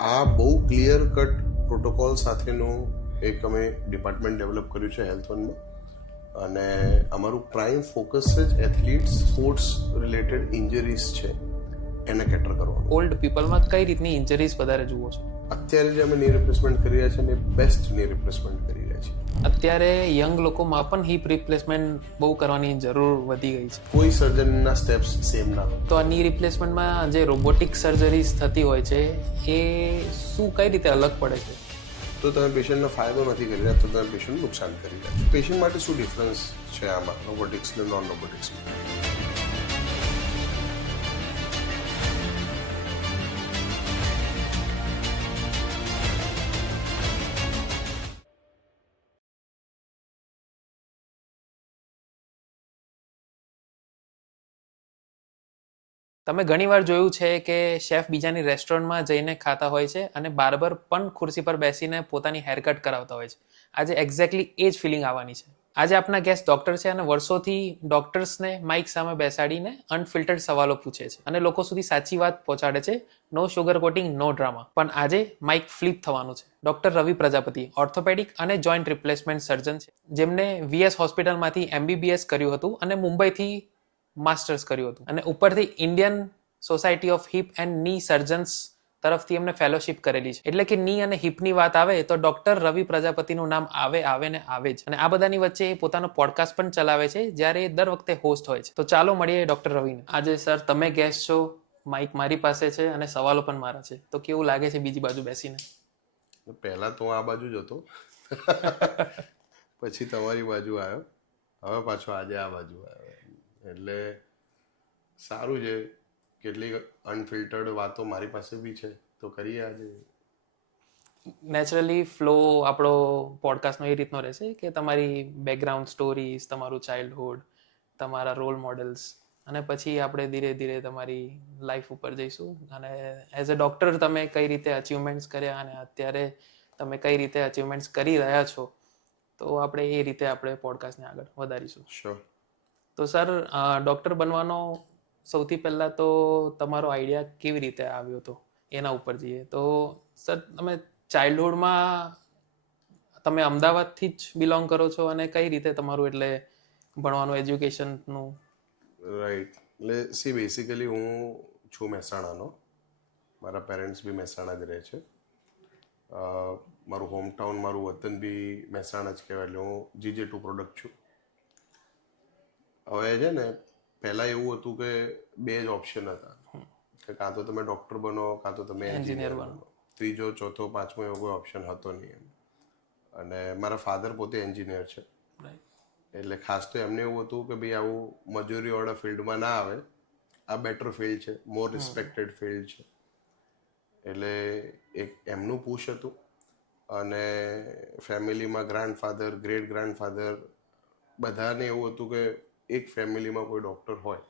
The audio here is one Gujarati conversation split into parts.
આ બહુ ક્લિયર કટ પ્રોટોકોલ સાથેનું એક અમે ડિપાર્ટમેન્ટ ડેવલપ કર્યું છે હેલ્થ વનમાં, અને અમારું પ્રાઇમ ફોકસ જ એથ્લીટ સ્પોર્ટ્સ રિલેટેડ ઇન્જરીઝ છે એને કેટર કરવાનું. ઓલ્ડ પીપલમાં કઈ રીતની ઇન્જરીઝ વધારે જુઓ છો? અત્યારે જે અમે ની રિપ્લેસમેન્ટ કરી રહ્યા છીએ એ બેસ્ટ ની રિપ્લેસમેન્ટ કરી રહ્યા છીએ. અત્યારે યંગ લોકોમાં પણ હિપ રિપ્લેસમેન્ટ બહુ કરવાની જરૂર વધી ગઈ છે. કોઈ સર્જનના સ્ટેપ્સ સેમ ના હોય. તો આ ની રિપ્લેસમેન્ટમાં જે રોબોટિક સર્જરીઝ થતી હોય છે એ શું કઈ રીતે અલગ પડે છે? તો તમે પેશન્ટનો ફાયદો નથી કરી રહ્યા, તો તમે પેશન્ટ નુકસાન કરી રહ્યા. પેશન્ટ માટે શું ડિફરન્સ છે આમાં રોબોટિક્સ ને નોન રોબોટિક્સમાં? તમે ઘણીવાર જોયું છે કે શેફ બીજાની રેસ્ટોરન્ટમાં જઈને ખાતા હોય છે અને બાર્બર પણ ખુરશી પર બેસીને પોતાની હેરકટ કરાવતા હોય છે. આજે એક્ઝેક્ટલી એ જ ફિલિંગ આવવાની છે. આજે આપના ગેસ્ટ ડોક્ટર છે અને વર્ષોથી ડોક્ટર્સને માઇક સામે બેસાડીને અનફિલ્ટર્ડ સવાલો પૂછે છે અને લોકો સુધી સાચી વાત પહોંચાડે છે. નો શુગર કોટિંગ, નો ડ્રામા. પણ આજે માઇક ફ્લિપ થવાનું છે. ડોક્ટર રવિ પ્રજાપતિ ઓર્થોપેડિક અને જોઈન્ટ રિપ્લેસમેન્ટ સર્જન છે, જેમને વીએસ હોસ્પિટલમાંથી MBBS કર્યું હતું અને મુંબઈથી માસ્ટર્સ કર્યું હતું, અને ઉપરથી Indian society of hip and knee surgeons તરફથી એમને ફેલોશિપ કરેલી છે. એટલે કે ની અને હિપની વાત આવે તો ડોક્ટર રવિ પ્રજાપતિનું નામ આવે ને આવે જ. અને આ બધાની વચ્ચે એ પોતાનો પોડકાસ્ટ પણ ચલાવે છે, જ્યારે એ દર વખતે હોસ્ટ હોય છે. તો ચાલો મળીએ ડોક્ટર રવિને. આજે સર તમે ગેસ્ટ છો, માઇક મારી પાસે છે અને સવાલો પણ મારા છે, તો કેવું લાગે છે બીજી બાજુ બેસીને? પહેલા તો આ બાજુ જ હતો, પછી તમારી બાજુ આવ્યો, હવે પાછો આજે આ બાજુ આવ્યો. એટલે સારું છે. કેટલીક અનફિલ્ટર્ડ વાતો મારી પાસે બી છે, તો કરીએ આજે. નેચરલી ફ્લો આપણો પોડકાસ્ટનો એ રીતનો રહેશે કે તમારી બેકગ્રાઉન્ડ સ્ટોરીઝ, તમારું ચાઇલ્ડહુડ, તમારા રોલ મોડલ્સ, અને પછી આપણે ધીરે ધીરે તમારી લાઈફ ઉપર જઈશું અને એઝ અ ડૉક્ટર તમે કઈ રીતે અચીવમેન્ટ્સ કર્યા અને અત્યારે તમે કઈ રીતે અચીવમેન્ટ્સ કરી રહ્યા છો, તો આપણે એ રીતે આપણે પોડકાસ્ટને આગળ વધારીશું. શ્યોર. તો સર, ડૉક્ટર બનવાનો સૌથી પહેલાં તો તમારો આઈડિયા કેવી રીતે આવ્યો હતો એના ઉપર જઈએ. તો સર, તમે ચાઇલ્ડહુડમાં તમે અમદાવાદથી જ બિલોંગ કરો છો અને કઈ રીતે તમારું એટલે ભણવાનું એજ્યુકેશનનું? રાઈટ. એટલે સી બેસિકલી હું છું મહેસાણાનો, મારા પેરેન્ટ્સ બી મહેસાણા જ રહે છે. મારું હોમટાઉન, મારું વતન બી મહેસાણા જ કહેવાય. એટલે હું GJ2 પ્રોડક્ટ છું. હવે છે ને, પહેલાં એવું હતું કે બે જ ઓપ્શન હતા, કે કાં તો તમે ડૉક્ટર બનો, કાં તો તમે એન્જિનિયર બનો. ત્રીજો, ચોથો, પાંચમો એવો કોઈ ઓપ્શન હતો નહીં એમ. અને મારા ફાધર પોતે એન્જિનિયર છે, એટલે ખાસ તો એમને એવું હતું કે ભાઈ આવું મજૂરીવાળા ફિલ્ડમાં ના આવે, આ બેટર ફિલ્ડ છે, મોર રિસ્પેક્ટેડ ફિલ્ડ છે. એટલે એક એમનું પુશ હતું. અને ફેમિલીમાં ગ્રાન્ડફાધર, ગ્રેટ ગ્રાન્ડફાધર, બધાને એવું હતું કે એક ફેમિલીમાં કોઈ ડૉક્ટર હોય.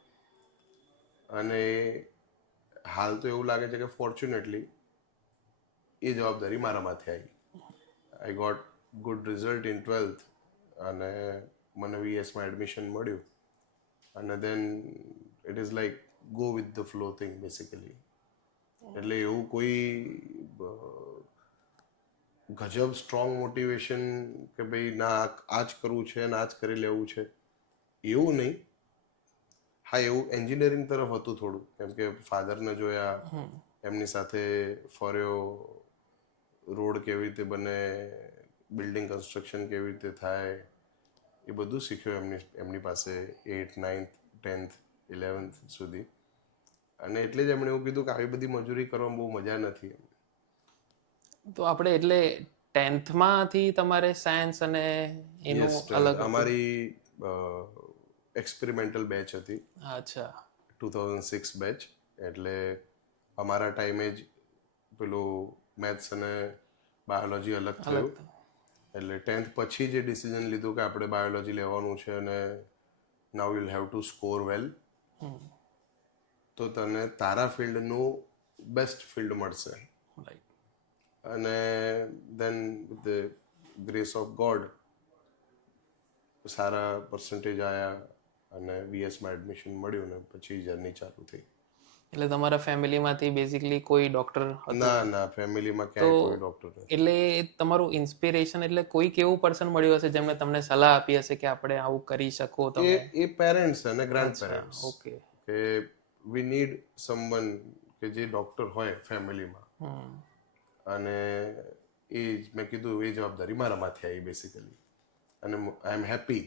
અને હાલ તો એવું લાગે છે કે ફોર્ચ્યુનેટલી એ જવાબદારી મારા માથે આવી. I got good result in 12th અને મને VSમાં એડમિશન મળ્યું. અને then it is like go with the flow thing basically. એટલે એવું કોઈ ગજબ સ્ટ્રોંગ મોટિવેશન કે ભાઈ ના આ જ કરવું છે ને આ જ કરી લેવું છે, એવું નહીં. હા, એવું એન્જિનિયરિંગ તરફ હતું થોડું, કેમ કે ફાધરને જોયા, એમની સાથે ફર્યો, રોડ કેવી રીતે બને, બિલ્ડિંગ કન્સ્ટ્રક્શન કેવી રીતે થાય, એ બધું શીખ્યો એમની પાસે 8th, 9th, 10th, 11th સુધી. અને એટલે જ એમણે એવું કીધું કે આવી બધી મજૂરી કરવામાં બહુ મજા નથી. તો આપણે એટલે 10thમાંથી તમારે સાયન્સ અને એનું અલગ અમારી એક્સપેરિમેન્ટલ બેચ હતી. અચ્છા. 2006 બેચ. એટલે અમારા ટાઈમે જ પેલું મેથ્સ અને બાયોલોજી અલગ થયું. એટલે 10th પછી જે ડિસિઝન લીધું કે આપણે બાયોલોજી લેવાનું છે અને now you'll have to score well, તો તને તારા ફિલ્ડનું બેસ્ટ ફિલ્ડ મળશે. અને then with the grace of God સારા પર્સન્ટેજ આવ્યા અને VSમાં એડમિશન મળ્યું ને પછી જર્ની ચાલુ થઈ. એટલે તમારા ફેમિલીમાંથી બેઝિકલી કોઈ ડોક્ટર હતું? ના, ફેમિલીમાં ક્યાંય કોઈ ડોક્ટર નથી. એટલે તમારું ઇન્સ્પિરેશન એટલે કોઈક એવું પર્સન મળ્યું હશે જેમણે તમને સલાહ આપી હશે કે આપણે આવું કરી શકો તમે? એ પેરેન્ટ્સ અને ગ્રાન્ડ પેરેન્ટ્સ ઓકે. કે વી નીડ સમવન કે જે ડોક્ટર હોય ફેમિલીમાં, અને એ મેં કીધું એ જવાબદારી મારામાંથી આવી બેસિકલી, અને આઈ એમ હેપી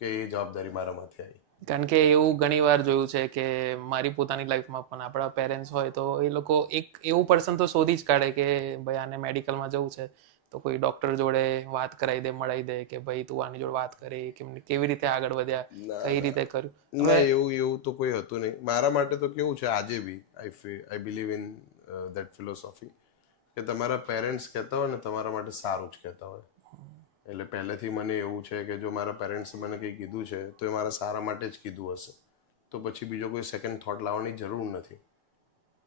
કે એ જવાબદારી મારામાંથી આવી. કારણ કે એવું ઘણી વાર જોયું છે કે મારી પોતાની લાઈફમાં પણ આપણા પેરેન્ટ્સ હોય તો એ લોકો એક એવું પર્સન તો શોધી જ કાઢે કે ભાઈ આને મેડિકલમાં જવું છે તો કોઈ ડોક્ટર જોડે વાત કરાવી દે, મળાવી દે કે ભાઈ તું આની જોડે વાત કરી, કેવી રીતે આગળ વધ્યા, કઈ રીતે કર્યું. ના, એવું તો કોઈ હતું નહીં મારા માટે. તો કેવું છે આજે બી I believe in that philosophy કે તમારા પેરેન્ટ્સ કહેતા હોય ને તમારા માટે સારું જ કહેતા હોય. એટલે પહેલેથી મને એવું છે કે જો મારા પેરેન્ટ્સે મને કંઈ કીધું છે તો એ મારા સારા માટે જ કીધું હશે, તો પછી બીજો કોઈ સેકન્ડ થોટ લાવવાની જરૂર નથી.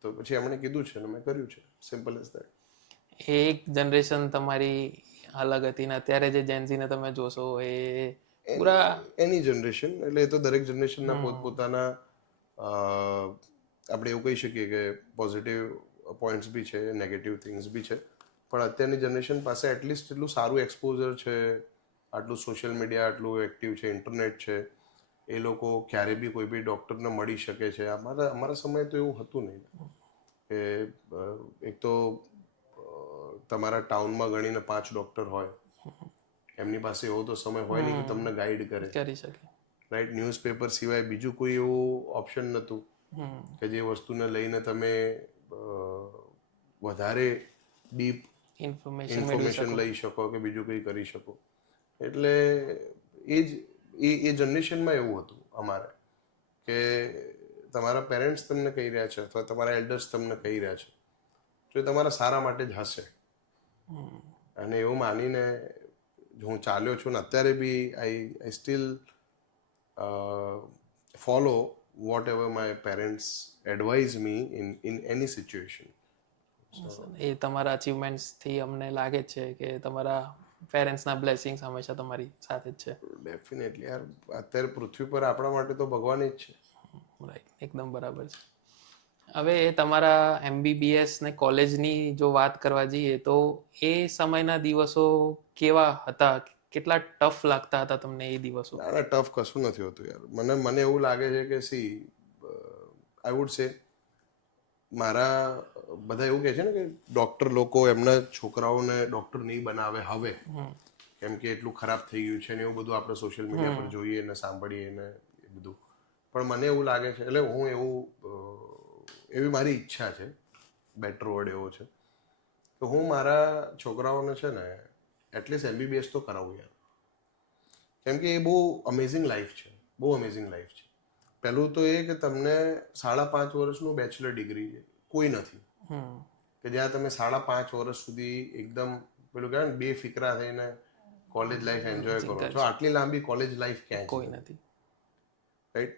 તો પછી એમણે કીધું છે અને મેં કર્યું છે, સિમ્પલ એઝ દેટ. એક જનરેશન તમારી અલગ હતી ને અત્યારે જે જેન્ઝીને તમે જોશો એ પૂરા એની જનરેશન, એટલે એ તો દરેક જનરેશનના પોતપોતાના આપણે એવું કહી શકીએ કે પોઝિટિવ પોઈન્ટ્સ બી છે, નેગેટિવ થિંગ્સ બી છે. પણ અત્યારની જનરેશન પાસે એટલીસ્ટ એટલું સારું એક્સપોઝર છે, આટલું સોશિયલ મીડિયા આટલું એક્ટિવ છે, ઇન્ટરનેટ છે, એ લોકો ક્યારે બી કોઈ બી ડૉક્ટરને મળી શકે છે. અમારા સમયે તો એવું હતું નહીં કે એક તો તમારા ટાઉનમાં ગણીને 5 ડૉક્ટર હોય, એમની પાસે એવો તો સમય હોય નહીં કે તમને ગાઈડ કરે, કરી શકે. રાઈટ. ન્યૂઝપેપર સિવાય બીજું કોઈ એવું ઓપ્શન નહોતું કે જે વસ્તુને લઈને તમે વધારે ડીપ ઇન્ફોર્મેશન લઈ શકો કે બીજું કંઈ કરી શકો. એટલે એ જનરેશનમાં એવું હતું અમારે કે તમારા પેરેન્ટ્સ તમને કહી રહ્યા છે અથવા તમારા એલ્ડર્સ તમને કહી રહ્યા છે તો એ તમારા સારા માટે જ હશે. અને એવું માનીને હું ચાલ્યો છું ને અત્યારે બી I still follow whatever my parents advise me in any situation. એ તમારા અચીવમેન્ટ્સથી અમને લાગે છે કે તમારા પેરેન્ટ્સના બ્લેસિંગ્સ હંમેશા તમારી સાથે જ છે. ડેફિનેટલી યાર, અત્યારે પૃથ્વી પર આપણા માટે તો ભગવાન જ છે. રાઈટ, એકદમ બરાબર છે. હવે તમારા MBBS ને કોલેજની જો વાત કરવા જઈએ તો એ સમયના દિવસો કેવા હતા? કેટલા ટફ લાગતા હતા તમને એ દિવસો? ના, ટફ કશું નથી હોતું યાર. મને એવું લાગે છે કે આઈ વુડ સે મારા બધા એવું કહે છે ને કે ડૉક્ટર લોકો એમના છોકરાઓને ડૉક્ટર નહીં બનાવે હવે, કેમ કે એટલું ખરાબ થઈ ગયું છે ને એવું બધું આપણે સોશિયલ મીડિયા પર જોઈએ ને સાંભળીએ ને એ બધું. પણ મને એવું લાગે છે, એટલે એવી મારી ઈચ્છા છે, બેટર વર્ડ એવો છે કે હું મારા છોકરાઓને છે ને એટલીસ્ટ MBBS તો કરાવું યાર. કેમ કે એ બહુ અમેઝિંગ લાઈફ છે, બહુ અમેઝિંગ લાઈફ છે. પહેલું તો એ કે તમને 5.5 વર્ષનું બેચલર ડિગ્રી છે, કોઈ નથી કે જ્યાં તમે 5.5 વર્ષ સુધી એકદમ પેલું કહેવાય ને બેફિકરા થઈને કોલેજ લાઈફ એન્જોય કરો છો. આટલી લાંબી કોલેજ લાઈફ ક્યાંય કોઈ નથી, રાઈટ.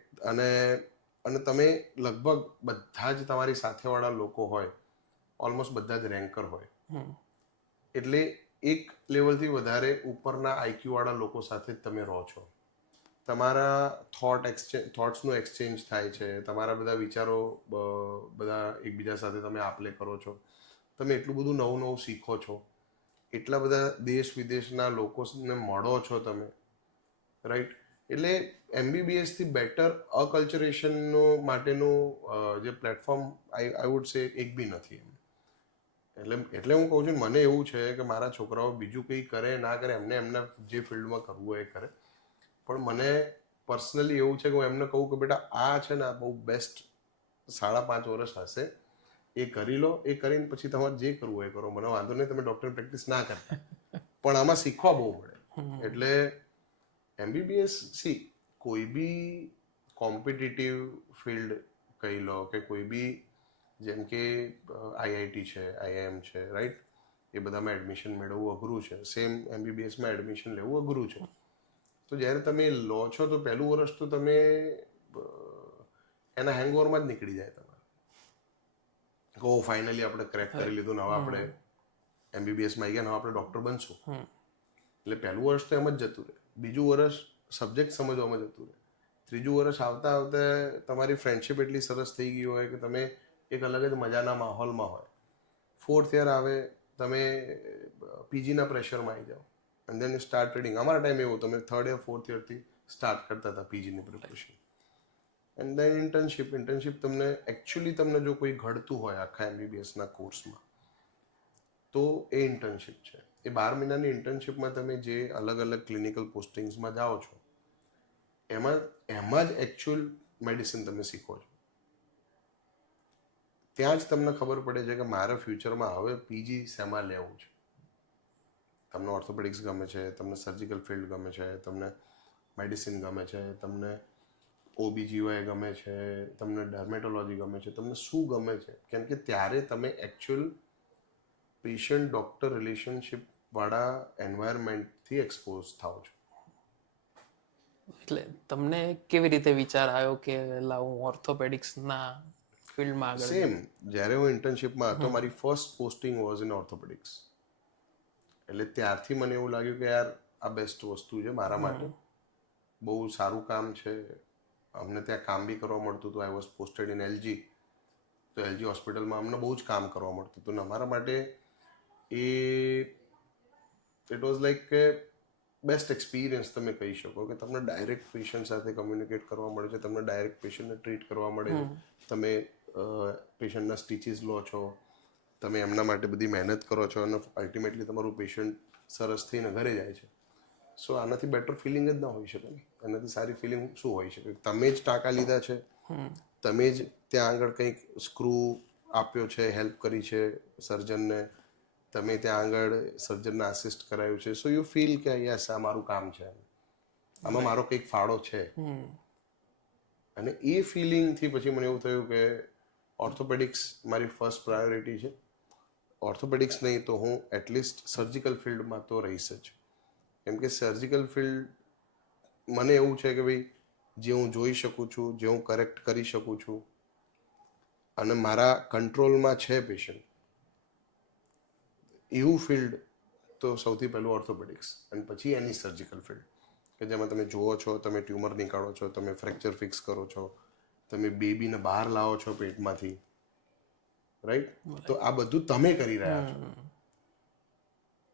અને તમે લગભગ બધા જ તમારી સાથેવાળા લોકો હોય, ઓલમોસ્ટ બધા જ રેન્કર હોય, એટલે એક લેવલથી વધારે ઉપરના IQ વાળા લોકો સાથે જ તમે રહો છો. તમારા થોટ્સનું એક્સચેન્જ થાય છે, તમારા બધા વિચારો બધા એકબીજા સાથે તમે આપલે કરો છો, તમે એટલું બધું નવું નવું શીખો છો, એટલા બધા દેશ વિદેશના લોકોને મળો છો તમે, રાઈટ. એટલે MBBS થી બેટર અકલ્ચરેશનનો માટેનું જે પ્લેટફોર્મ આઈ વુડ સે એક બી નથી. એટલે હું કહું છું મને એવું છે કે મારા છોકરાઓ બીજું કંઈ કરે ના કરે, એમના જે ફિલ્ડમાં કરવું હોય એ કરે. પણ મને પર્સનલી એવું છે કે હું એમને કહું કે બેટા આ છે ને બહુ બેસ્ટ 5.5 વર્ષ હશે, એ કરી લો, એ કરીને પછી તમારે જે કરવું હોય એ કરો, મને વાંધો નહીં તમે ડૉક્ટર પ્રેક્ટિસ ના કરતા, પણ આમાં શીખવા બહુ મળે. એટલે MBBS કોઈ બી કોમ્પિટિટિવ ફિલ્ડ કહી લો કે કોઈ બી, જેમ કે IIT છે, IIM છે, રાઈટ, એ બધામાં એડમિશન મેળવવું અઘરું છે. સેમ MBBSમાં એડમિશન લેવું અઘરું છે. તો જ્યારે તમે લો છો તો પહેલું વર્ષ તો તમે એના હેંગઓવરમાં જ નીકળી જાય તમારે. કહો ફાઇનલી આપણે ક્રેક કરી લીધું ને હવે આપણે MBBSમાં આવી ગયા ને હવે આપણે ડૉક્ટર બનશું. એટલે પહેલું વર્ષ તો એમ જ જતું રહે, બીજું વર્ષ સબ્જેક્ટ સમજવામાં જતું રહે, ત્રીજું વર્ષ આવતા આવતા તમારી ફ્રેન્ડશિપ એટલી સરસ થઈ ગઈ હોય કે તમે એક અલગ જ મજાના માહોલમાં હોય. 4th યર આવે, તમે પીજીના પ્રેશરમાં આવી જાઓ એન્ડ દેન સ્ટાર્ટ રીડિંગ. અમારા ટાઈમ એવું, તમે 3rd યર 4th યરથી સ્ટાર્ટ કરતા હતા પીજીની પ્રિપરેશન. એન્ડ દેન ઇન્ટર્નશિપ તમને એકચ્યુઅલી તમને જો કોઈ ઘડતું હોય આખા એમબીબીએસના કોર્સમાં તો એ ઇન્ટર્નશિપ છે. એ 12 મહિનાની ઇન્ટર્નશિપમાં તમે જે અલગ અલગ ક્લિનિકલ પોસ્ટિંગ્સમાં જાઓ છો એમાં જ એકચ્યુઅલ મેડિસિન તમે શીખો છો. ત્યાં જ તમને ખબર પડે છે કે મારે ફ્યુચરમાં હવે પીજી શેમાં લેવું છે. તમને ઓર્થોપેડિક્સ ગમે છે, તમને સર્જિકલ ફિલ્ડ ગમે છે, તમને મેડિસિન ગમે છે, તમને OBGYN ગમે છે, તમને ડર્મેટોલોજી ગમે છે, તમને શું ગમે છે? કેમ કે ત્યારે તમે એકચ્યુઅલ પેશન્ટ ડોક્ટર રિલેશનશિપ વાળા એન્વાયરમેન્ટથી એક્સપોઝ થાઓ છો. એટલે તમને કેવી રીતે વિચાર આવ્યો કે લાવ હું ઓર્થોપેડિક્સના ફિલ્ડમાં આગળ સેમ, જ્યારે હું ઇન્ટર્નશિપમાં હતો મારી first posting was in orthopaedics. એટલે ત્યારથી મને એવું લાગ્યું કે યાર આ બેસ્ટ વસ્તુ છે મારા માટે, બહુ સારું કામ છે. અમને ત્યાં કામ બી કરવા મળતું હતું. I was posted in LG, તો LG હોસ્પિટલમાં અમને બહુ જ કામ કરવા મળતું હતું. ને અમારા માટે ઇટ વોઝ લાઈક કે બેસ્ટ એક્સપિરિયન્સ તમે કહી શકો કે તમને ડાયરેક્ટ પેશન્ટ સાથે કમ્યુનિકેટ કરવા મળે છે, તમને ડાયરેક્ટ પેશન્ટને ટ્રીટ કરવા મળે છે, તમે પેશન્ટના સ્ટીચીસ લો છો, તમે એમના માટે બધી મહેનત કરો છો અને અલ્ટિમેટલી તમારું પેશન્ટ સરસ થઈને ઘરે જાય છે. સો આનાથી બેટર ફિલિંગ જ ના હોઈ શકે ને. એનાથી સારી ફિલિંગ શું હોઈ શકે? તમે જ ટાંકા લીધા છે, તમે જ ત્યાં આગળ કંઈક સ્ક્રૂ આપ્યો છે, હેલ્પ કરી છે સર્જનને, તમે ત્યાં આગળ સર્જનને આસિસ્ટ કરાયું છે. સો યુ ફીલ કે યસ આ મારું કામ છે, આમાં મારો કંઈક ફાળો છે. અને એ ફિલિંગથી પછી મને એવું થયું કે ઓર્થોપેડિક્સ મારી ફર્સ્ટ પ્રાયોરિટી છે. ઓર્થોપેડિક્સ નહીં તો હું એટલીસ્ટ સર્જિકલ ફિલ્ડમાં તો રહીશ જ. કેમ કે સર્જિકલ ફિલ્ડ મને એવું છે કે ભાઈ જે હું જોઈ શકું છું, જે હું કરેક્ટ કરી શકું છું અને મારા કંટ્રોલમાં છે પેશન્ટ, એવું ફિલ્ડ તો સૌથી પહેલું ઓર્થોપેડિક્સ અને પછી એની સર્જિકલ ફિલ્ડ કે જેમાં તમે જુઓ છો, તમે ટ્યુમર નીકાળો છો, તમે ફ્રેક્ચર ફિક્સ કરો છો, તમે બેબીને બહાર લાવો છો પેટમાંથી, રાઈટ? તો આ બધું તમે કરી રહ્યા છો.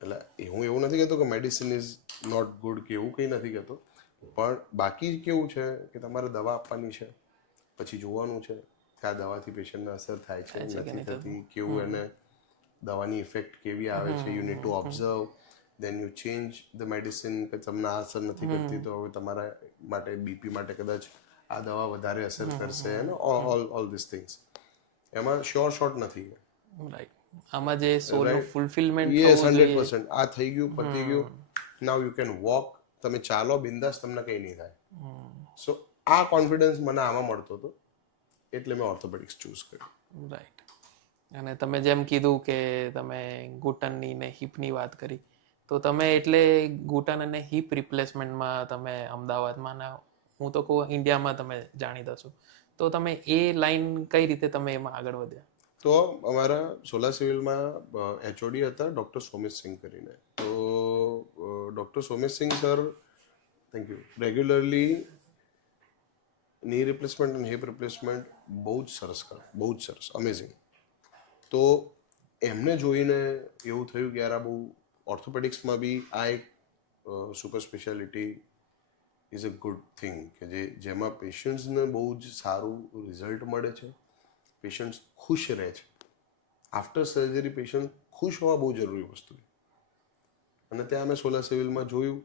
એટલે હું એવું નથી કહેતો કે મેડિસિન ઇઝ નોટ ગુડ કે એવું કંઈ નથી કહેતો, પણ બાકી કેવું છે કે તમારે દવા આપવાની છે, પછી જોવાનું છે કે આ દવાથી પેશન્ટને અસર થાય છે નથી થતી, કેવું એને દવાની ઇફેક્ટ કેવી આવે છે. You need to observe, then you change the medicine. કે તમને આ અસર નથી કરતી તો હવે તમારા માટે બીપી માટે કદાચ આ દવા વધારે અસર કરશે અને ઓલ ધીસ થિંગ્સ. એમાં શોર્ટ નથી. રાઈટ. આમાં જે સોલનું ફૂલફિલમેન્ટ યસ, થવું જોઈએ. 100%. આ થઈ ગયું, પતી ગયું. નાઉ યુ કેન વોક. તમે ચાલો બિંદાસ, તમને કંઈ નહીં થાય. સો આ કોન્ફિડન્સ મને આમાં મળતો હતો એટલે મેં ઓર્થોપેડિક્સ ચૂઝ કર્યું. રાઈટ. અને તમે જેમ કીધું કે તમે ઘૂંટણની ને હિપની વાત કરી, તો તમે એટલે ઘૂંટણ અને હિપ રિપ્લેસમેન્ટમાં તમે અમદાવાદમાં ના, હું તો કહું ઇન્ડિયામાં તમે જાણીતા છો, તો તમે એ લાઈન કઈ રીતે તમે એમાં આગળ વધ્યા? તો અમારા સોલા સિવિલમાં HOD હતા ડૉક્ટર સોમેશ સિંહ કરીને. તો doctor Somesh Singh sir, thank you, regularly knee replacement અને હિપ રિપ્લેસમેન્ટ બહુ જ સરસ કરે, બહુ જ સરસ, અમેઝિંગ. તો એમને જોઈને એવું થયું કે યાર આ બહુ ઓર્થોપેડિક્સમાં બી આ એક super speciality is a good thing કે જેમાં પેશન્ટ્સને બહુ જ સારું રિઝલ્ટ મળે છે, પેશન્ટ્સ ખુશ રહે છે. આફ્ટર સર્જરી પેશન્ટ ખુશ હોવા બહુ જરૂરી વસ્તુ છે. અને ત્યાં અમે સોલા સિવિલમાં જોયું,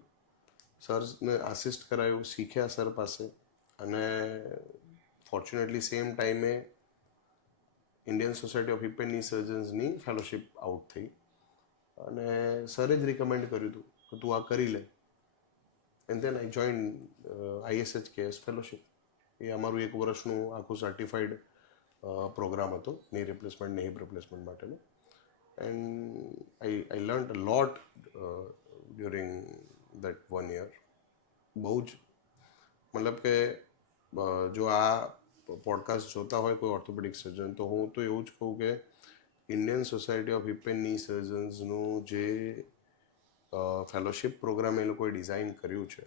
સરને આસિસ્ટ કરાયું, શીખ્યા સર પાસે. અને ફોર્ચ્યુનેટલી સેમ ટાઈમે Indian society of hip and knee સર્જન્સની ફેલોશિપ આઉટ થઈ અને સરે જ રિકમેન્ડ કર્યું હતું કે તું આ કરી લે. And then I join ISHKS fellowship. એ અમારું 1 વર્ષનું આખું સર્ટિફાઈડ પ્રોગ્રામ હતો ની રિપ્લેસમેન્ટ ને હિપ રિપ્લેસમેન્ટ માટેનો. And I learnt a lot during that 1 year. બહુ જ, મતલબ કે જો આ પોડકાસ્ટ જોતા હોય કોઈ ઓર્થોપેડિક સર્જન, તો હું તો એવું જ કહું કે Indian society of hip and knee સર્જન્સનું જે ફેલોશિપ પ્રોગ્રામ એ લોકોએ ડિઝાઇન કર્યું છે,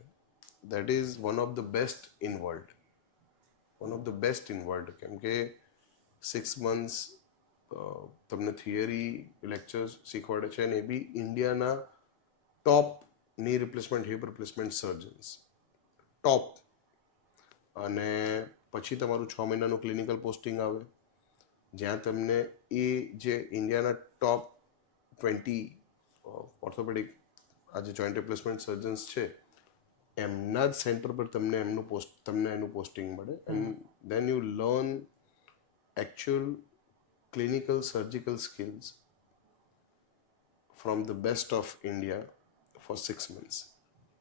that is one of the best in world કેમ કે 6 months તમને થિયરી લેક્ચર્સ શીખવાડે છે અને એ બી ઇન્ડિયાના ટોપ ની રિપ્લેસમેન્ટ હિપ રિપ્લેસમેન્ટ સર્જન્સ ટોપ. અને પછી તમારું 6 મહિનાનું ક્લિનિકલ પોસ્ટિંગ આવે જ્યાં તમને એ જે ઇન્ડિયાના ટોપ 20 ઓર્થોપેડિક આ જે જોઈન્ટ રિપ્લેસમેન્ટ સર્જન્સ છે એમના જ સેન્ટર પર તમને એનું પોસ્ટિંગ મળે and then you learn actual clinical surgical skills from the best of India for 6 months.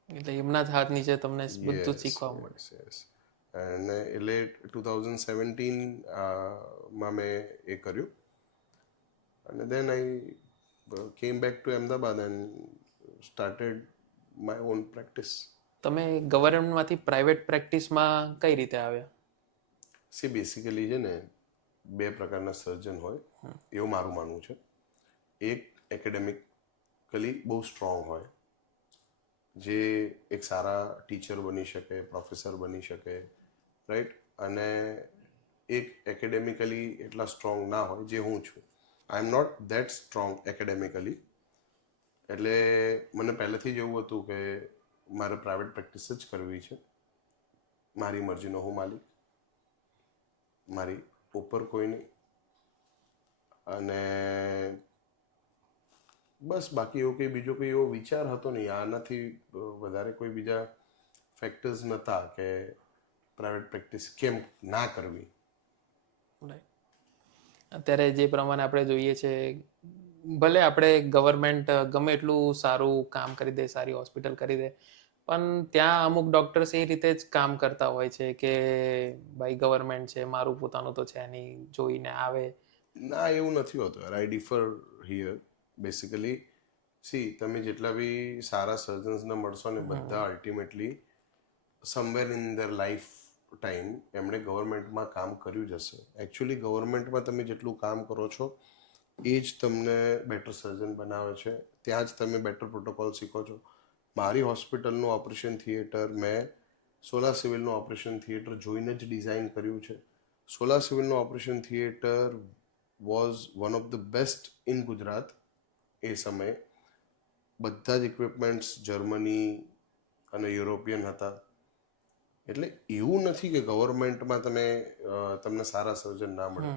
એટલે એમના જ હાથ નીચે તમને બધું શીખવા મળે. Yes. અને એટલે 2017 માં મેં એ કર્યું અને then I came back to Ahmedabad and started my own practice. તમે ગવર્મેન્ટમાંથી પ્રાઇવેટ પ્રેક્ટિસમાં કઈ રીતે આવ્યા? સી બેસિકલી છે ને 2 પ્રકારના સર્જન હોય એવું મારું માનવું છે. એક એકેડેમિકલી બહુ સ્ટ્રોંગ હોય જે એક સારા ટીચર બની શકે, પ્રોફેસર બની શકે, રાઈટ. અને એક એકેડેમિકલી એટલા સ્ટ્રોંગ ના હોય જે હું છું. I am not that strong academically. એટલે મને પહેલેથી જ એવું હતું કે મારે પ્રાઇવેટ પ્રેક્ટિસ જ કરવી છે. મારી મરજીનો હું માલિક, મારી ઉપર કોઈ નહીં. અને બસ બાકી એવું કંઈ બીજો કોઈ એવો વિચાર હતો નહીં. આનાથી વધારે કોઈ બીજા ફેક્ટર્સ નહોતા કે પ્રાઇવેટ પ્રેક્ટિસ કેમ ના કરવી. અત્યારે જે પ્રમાણે આપણે જોઈએ છે, ભલે આપણે ગવર્મેન્ટ ગમે એટલું સારું કામ કરી દે, સારી હોસ્પિટલ કરી દે, પણ ત્યાં અમુક ડોક્ટર્સ એ રીતે જ કામ કરતા હોય છે કે ભાઈ ગવર્મેન્ટ છે, મારું પોતાનું તો છે નહીં, જોઈને આવે. ના, એવું નથી હોતું. આઈ ડિફર હિયર. બેસિકલી સી તમે જેટલા બી સારા સર્જન્સને મળશો ને બધા ultimately somewhere in their life time એમણે ગવર્મેન્ટમાં કામ કર્યું જ હશે. એકચ્યુઅલી ગવર્મેન્ટમાં તમે જેટલું કામ કરો છો એ જ તમને બેટર સર્જન બનાવે છે. ત્યાં જ તમે બેટર પ્રોટોકોલ શીખો છો. મારી હોસ્પિટલનું ઓપરેશન થિયેટર મેં સોલા સિવિલનું ઓપરેશન થિયેટર જોઈને જ ડિઝાઇન કર્યું છે. સોલા સિવિલનું operation theatre was one of the best in Gujarat. એ સમયે બધા જ ઇક્વિપમેન્ટ્સ જર્મની અને યુરોપિયન હતા. એટલે એવું નથી કે ગવર્મેન્ટમાં તમને સારા સર્જન ના મળે.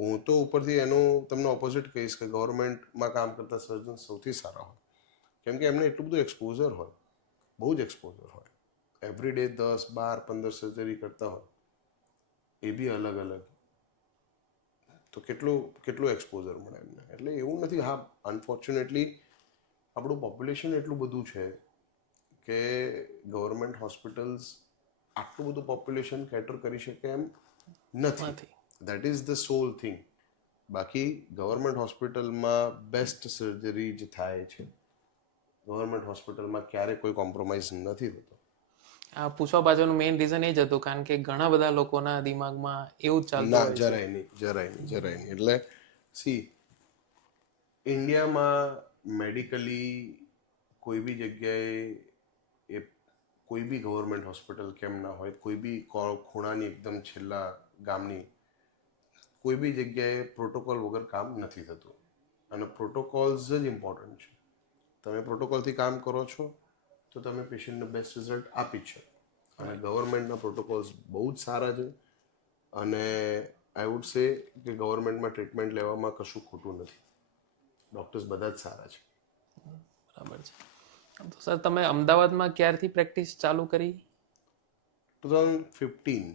હું તો ઉપરથી એનું તમને ઓપોઝિટ કહીશ કે ગવર્મેન્ટમાં કામ કરતા સર્જન સૌથી સારા હોય કેમ કે એમને એટલું બધું એક્સપોઝર હોય, બહુ જ એક્સપોઝર હોય. એવરી ડે 10, 12, 15 સર્જરી કરતા હોય એ બી અલગ અલગ. તો કેટલું એક્સપોઝર મળે એમને. એટલે એવું નથી. હા, અનફોર્ચ્યુનેટલી આપણું પોપ્યુલેશન એટલું બધું છે કે ગવર્મેન્ટ હોસ્પિટલ્સ આટલું બધું પોપ્યુલેશન કેટર કરી શકે એમ નથી. That is the solve thing. બાકી ગવર્મેન્ટ હોસ્પિટલમાં બેસ્ટ સર્જરી જ થાય છે. ગવર્મેન્ટ હોસ્પિટલમાં ક્યારેય કોઈ કોમ્પ્રોમાઇઝ નથી થતો. આ પૂછવા પાછળનું મેઇન રીઝન એ જ હતું કારણ કે ઘણા બધા લોકોના દિમાગમાં એવું જ ચાલતું હોય છે. જરાય નહીં. એટલે સી ઇન્ડિયામાં મેડિકલી કોઈ બી જગ્યાએ એ કોઈ બી ગવર્મેન્ટ હોસ્પિટલ કેમ ના હોય, કોઈ બી ખૂણાની એકદમ છેલ્લા ગામની કોઈ બી જગ્યાએ પ્રોટોકોલ વગર કામ નથી થતું. અને પ્રોટોકોલ્સ જ ઇમ્પોર્ટન્ટ છે. તમે પ્રોટોકોલથી કામ કરો છો તો તમે પેશન્ટને બેસ્ટ રિઝલ્ટ આપી જ શકો. અને ગવર્મેન્ટના પ્રોટોકોલ્સ બહુ જ સારા છે. અને આઈ વુડ સે કે ગવર્મેન્ટમાં ટ્રીટમેન્ટ લેવામાં કશું ખોટું નથી. ડૉક્ટર્સ બધા જ સારા છે. બરાબર છે. તો સર તમે અમદાવાદમાં ક્યારથી પ્રેક્ટિસ ચાલુ કરી? 2015.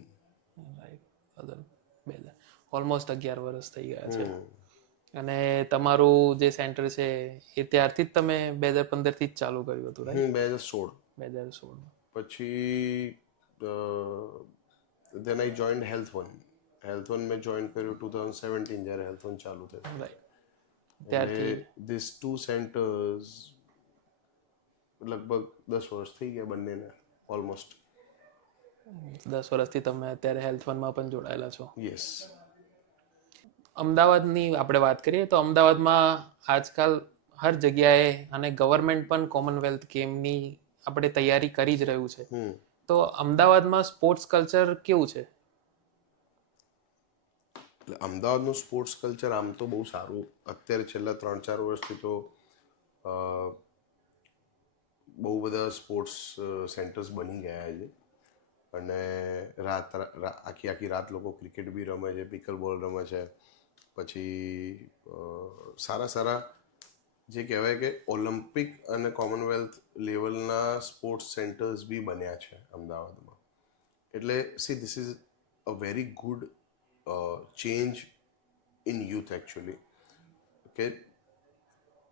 ઓલમોસ્ટ 11 વર્ષ થઈ ગયા છે. અને તમારું જે સેન્ટર છે એ ત્યારથી જ તમે 2015 થી જ ચાલુ કર્યું હતું, રાઈટ? 2016. પછી દેન આઈ જોઈન્ડ હેલ્થ વન મેં જોઈન કર્યું 2017 જ્યારે હેલ્થ વન ચાલુ થયું. રાઈટ. ત્યારથી ધીસ 2 સેન્ટર્સ લગભગ 10 વર્ષ થઈ ગયા બંનેને ઓલમોસ્ટ. 10 વર્ષથી તમે અત્યારે હેલ્થ વનમાં પણ જોડાયેલા છો. યસ. અમદાવાદની આપણે વાત કરીએ તો અમદાવાદમાં આજકાલ હર જગ્યાએ અને ગવર્મેન્ટ પણ કોમનવેલ્થ ગેમની આપણે તૈયારી કરી જ રહ્યું છે, હમ તો અમદાવાદમાં સ્પોર્ટ્સ કલ્ચર કેવું છે? એટલે અમદાવાદનું સ્પોર્ટ્સ કલ્ચર આમ તો બહુ સારું અત્યારે છેલ્લા 3-4 વર્ષથી તો અ, બહુ બધા સ્પોર્ટ્સ સેન્ટર્સ બની ગયા છે અને આખી આખી રાત લોકો ક્રિકેટ બી રમે છે, પિકલ બોલ રમે છે, પછી સારા સારા જે કહેવાય કે ઓલિમ્પિક અને કોમનવેલ્થ લેવલના સ્પોર્ટ્સ સેન્ટર્સ બી બન્યા છે અમદાવાદમાં. એટલે see this is a very good change in youth actually, કે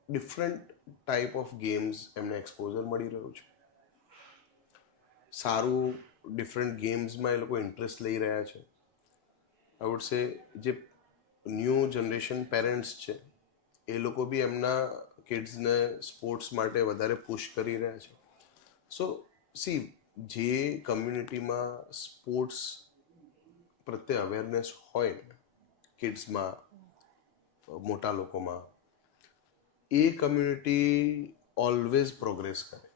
ડિફરન્ટ ટાઈપ ઓફ ગેમ્સ એમને એક્સપોઝર મળી રહ્યું છે, સારું ડિફરન્ટ ગેમ્સમાં એ લોકો ઇન્ટરેસ્ટ લઈ રહ્યા છે. આઈ વુડ સે જે ન્યૂ જનરેશન પેરેન્ટ્સ છે એ લોકો બી એમના કિડ્સને સ્પોર્ટ્સ માટે વધારે પુશ કરી રહ્યા છે. સો સી જે કમ્યુનિટીમાં સ્પોર્ટ્સ પ્રત્યે અવેરનેસ હોય ને કિડ્સમાં, મોટા લોકોમાં, એ કમ્યુનિટી ઓલવેઝ પ્રોગ્રેસ કરે.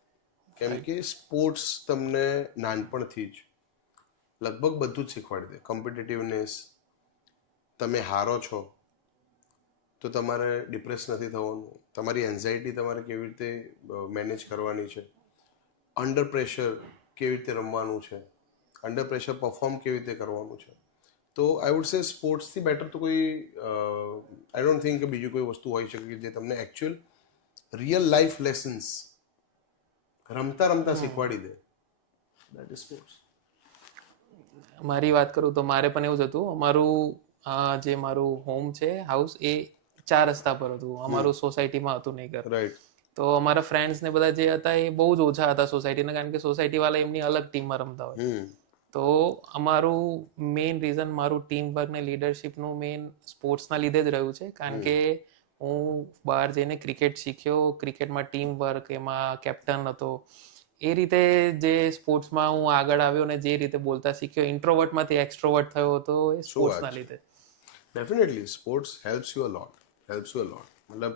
કેમ કે સ્પોર્ટ્સ તમને નાનપણથી જ લગભગ બધું જ શીખવાડી દે. કોમ્પિટિટિવનેસ, તમે હારો છો તો તમારે ડિપ્રેસ નથી થવાનું, તમારી એન્ઝાઇટી તમારે કેવી રીતે મેનેજ કરવાની છે, અંડર પ્રેશર કેવી રીતે રમવાનું છે, અંડર પ્રેશર પરફોર્મ કેવી રીતે કરવાનું છે. તો આઈ વુડ સે સ્પોર્ટ્સથી બેટર તો કોઈ આઈ ડોન્ટ થિંક કે બીજું કોઈ વસ્તુ હોઈ શકે જે તમને એકચ્યુઅલ રિયલ લાઈફ લેસન્સ રમતા રમતા શીખવાડી દે. That is sports. મારી વાત કરું તો મારે પણ એવું જ હતું. જે મારું હોમ છે, હાઉસ, એ 4 રસ્તા પર હતું. અમારું સોસાયટીમાં હતું નહીં ઘર. રાઈટ. તો અમારા ફ્રેન્ડ્સ ને બધા જે હતા એ બહુ જ ઓછા હતા સોસાયટીના, કારણ કે સોસાયટી વાળા એમની અલગ ટીમમાં રમતા હોય. તો અમારું મેઇન રીઝન મારું ટીમ વર્ક ને લીડરશિપનું મેઇન સ્પોર્ટ્સના લીધે જ રહ્યું છે, કારણ કે હું બહાર જઈને ક્રિકેટ શીખ્યો, ક્રિકેટમાં ટીમ વર્ક, એમાં કેપ્ટન હતો. એ રીતે જે સ્પોર્ટ્સમાં હું આગળ આવ્યો ને જે રીતે બોલતા શીખ્યો, ઇન્ટ્રોવર્ટમાંથી એક્સ્ટ્રોવર્ટ થયો હતો એ સ્પોર્ટ્સના લીધે. Definitely sports helps you a lot. મતલબ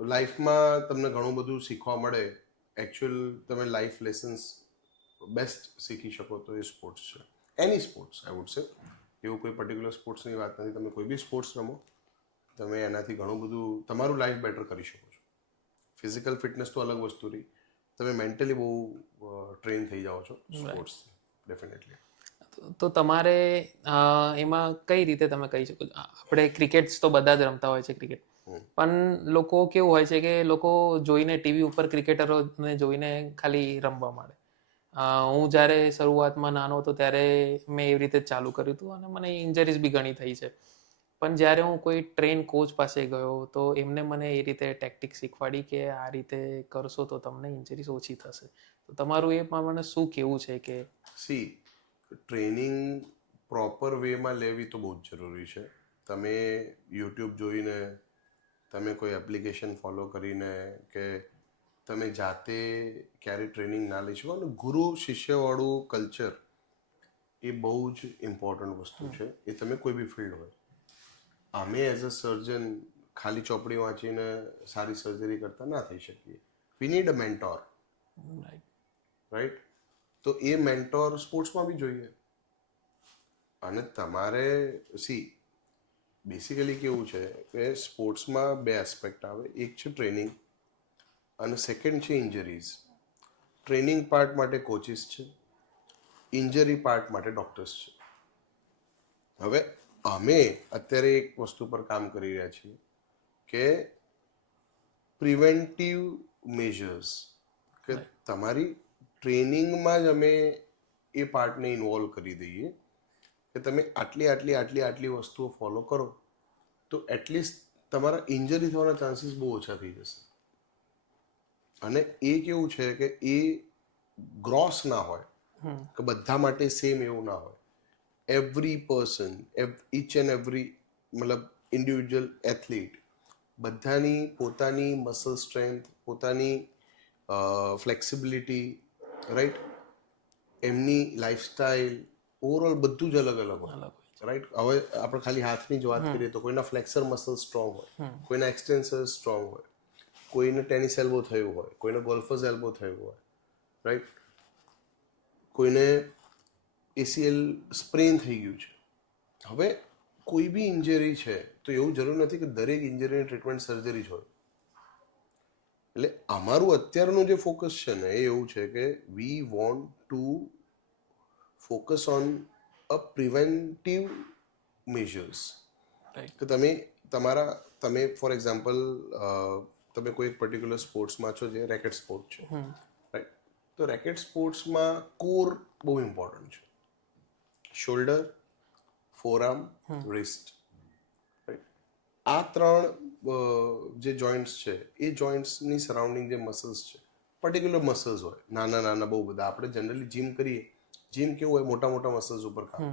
લાઈફમાં તમને ઘણું બધું શીખવા મળે. એકચ્યુઅલ તમે લાઈફ લેસન્સ બેસ્ટ શીખી શકો તો એ સ્પોર્ટ્સ છે. એની સ્પોર્ટ્સ આઈ વુડ સે. એવું કોઈ પર્ટિક્યુલર સ્પોર્ટ્સની વાત નથી. તમે કોઈ બી સ્પોર્ટ્સ રમો, તમે એનાથી ઘણું બધું તમારું લાઈફ બેટર કરી શકો છો. ફિઝિકલ ફિટનેસ તો અલગ વસ્તુ રહી, તમે મેન્ટલી બહુ ટ્રેન થઈ જાઓ છો સ્પોર્ટ્સથી. ડેફિનેટલી. તો તમારે એમાં કઈ રીતે તમે કહી શકો? આપણે ક્રિકેટ્સ તો બધા જ રમતા હોય છે ક્રિકેટ, પણ લોકો કેવું હોય છે કે લોકો જોઈને ટીવી ઉપર ક્રિકેટરોને જોઈને ખાલી રમવા માંડે. હું જ્યારે શરૂઆતમાં નાનો હતો ત્યારે મેં એવી રીતે જ ચાલુ કર્યું હતું અને મને ઇન્જરીઝ બી ઘણી થઈ છે. પણ જ્યારે હું કોઈ ટ્રેન કોચ પાસે ગયો તો એમને મને એ રીતે ટેક્ટિક શીખવાડી કે આ રીતે કરશો તો તમને ઇન્જરીઝ ઓછી થશે. તો તમારું એ પ્રમાણે શું કહેવું છે કે સી ટ્રેનિંગ પ્રોપર વેમાં લેવી તો બહુ જ જરૂરી છે. તમે યુટ્યુબ જોઈને, તમે કોઈ એપ્લિકેશન ફોલો કરીને, કે તમે જાતે ક્યારેય ટ્રેનિંગ ના લઈ શકો. અને ગુરુ શિષ્યવાળું કલ્ચર એ બહુ જ ઇમ્પોર્ટન્ટ વસ્તુ છે. એ તમે કોઈ બી ફિલ્ડ હોય. અમે એઝ અ સર્જન ખાલી ચોપડી વાંચીને સારી સર્જરી કરતા ના થઈ શકીએ. We need a mentor, right? તો એ મેન્ટોર સ્પોર્ટ્સમાં બી જોઈએ. અને તમારે બેસિકલી કેવું છે કે સ્પોર્ટ્સમાં 2 એસ્પેક્ટ આવે. એક છે ટ્રેનિંગ અને સેકન્ડ છે ઇન્જરીઝ. ટ્રેનિંગ પાર્ટ માટે કોચિસ છે, ઇન્જરી પાર્ટ માટે ડૉક્ટર્સ છે. હવે અમે અત્યારે એક વસ્તુ પર કામ કરી રહ્યા છીએ કે પ્રિવેન્ટિવ મેજર્સ, કે તમારી ટ્રેનિંગમાં જ અમે એ પાર્ટને ઇન્વોલ્વ કરી દઈએ કે તમે આટલી વસ્તુઓ ફોલો કરો તો એટલીસ્ટ તમારા ઇન્જરી થવાના ચાન્સીસ બહુ ઓછા થઈ જશે. અને એ કેવું છે કે એ ગ્રોસ ના હોય, કે બધા માટે સેમ એવું ના હોય. Every person, each and every, મતલબ ઇન્ડિવિજ્યુઅલ એથ્લીટ, બધાની પોતાની મસલ સ્ટ્રેન્થ, પોતાની ફ્લેક્સિબિલિટી, રાઈટ, એમની લાઈફસ્ટાઈલ, ઓવરઓલ બધું જ અલગ અલગ હોય, રાઈટ? હવે આપણે ખાલી હાથની જ વાત કરીએ તો કોઈના ફ્લેક્સર મસલ સ્ટ્રોંગ હોય, કોઈના એક્સટેન્સર સ્ટ્રોંગ હોય, કોઈને ટેનિસ એલ્બો થયું હોય, કોઈને ગોલ્ફર્સ એલ્બો થયું હોય, રાઈટ? કોઈને ACL સ્પ્રેન થઈ ગયું છે. હવે કોઈ બી ઇન્જરી છે તો એવું જરૂર નથી કે દરેક ઇન્જરીની ટ્રીટમેન્ટ સર્જરી જ હોય. એટલે અમારું અત્યારનું જે ફોકસ છે ને એ એવું છે કે we want to focus on a preventive measures. Right. કે તમે ફોર એક્ઝામ્પલ તમે કોઈ એક પર્ટિક્યુલર સ્પોર્ટ્સમાં છો જે રેકેટ સ્પોર્ટ છે, રાઈટ? તો રેકેટ સ્પોર્ટ્સમાં કોર બહુ ઇમ્પોર્ટન્ટ છે. Shoulder, forearm, wrist, right? આ ત્રણ જે જોઈન્ટ્સ છે એ જોઈન્ટ્સની સરાઉન્ડિંગ જે મસલ્સ છે, પર્ટિક્યુલર મસલ્સ હોય, નાના નાના બહુ બધા. આપણે જનરલી જીમ કરીએ, જીમ કેવું હોય, મોટા મોટા મસલ્સ ઉપર કામ,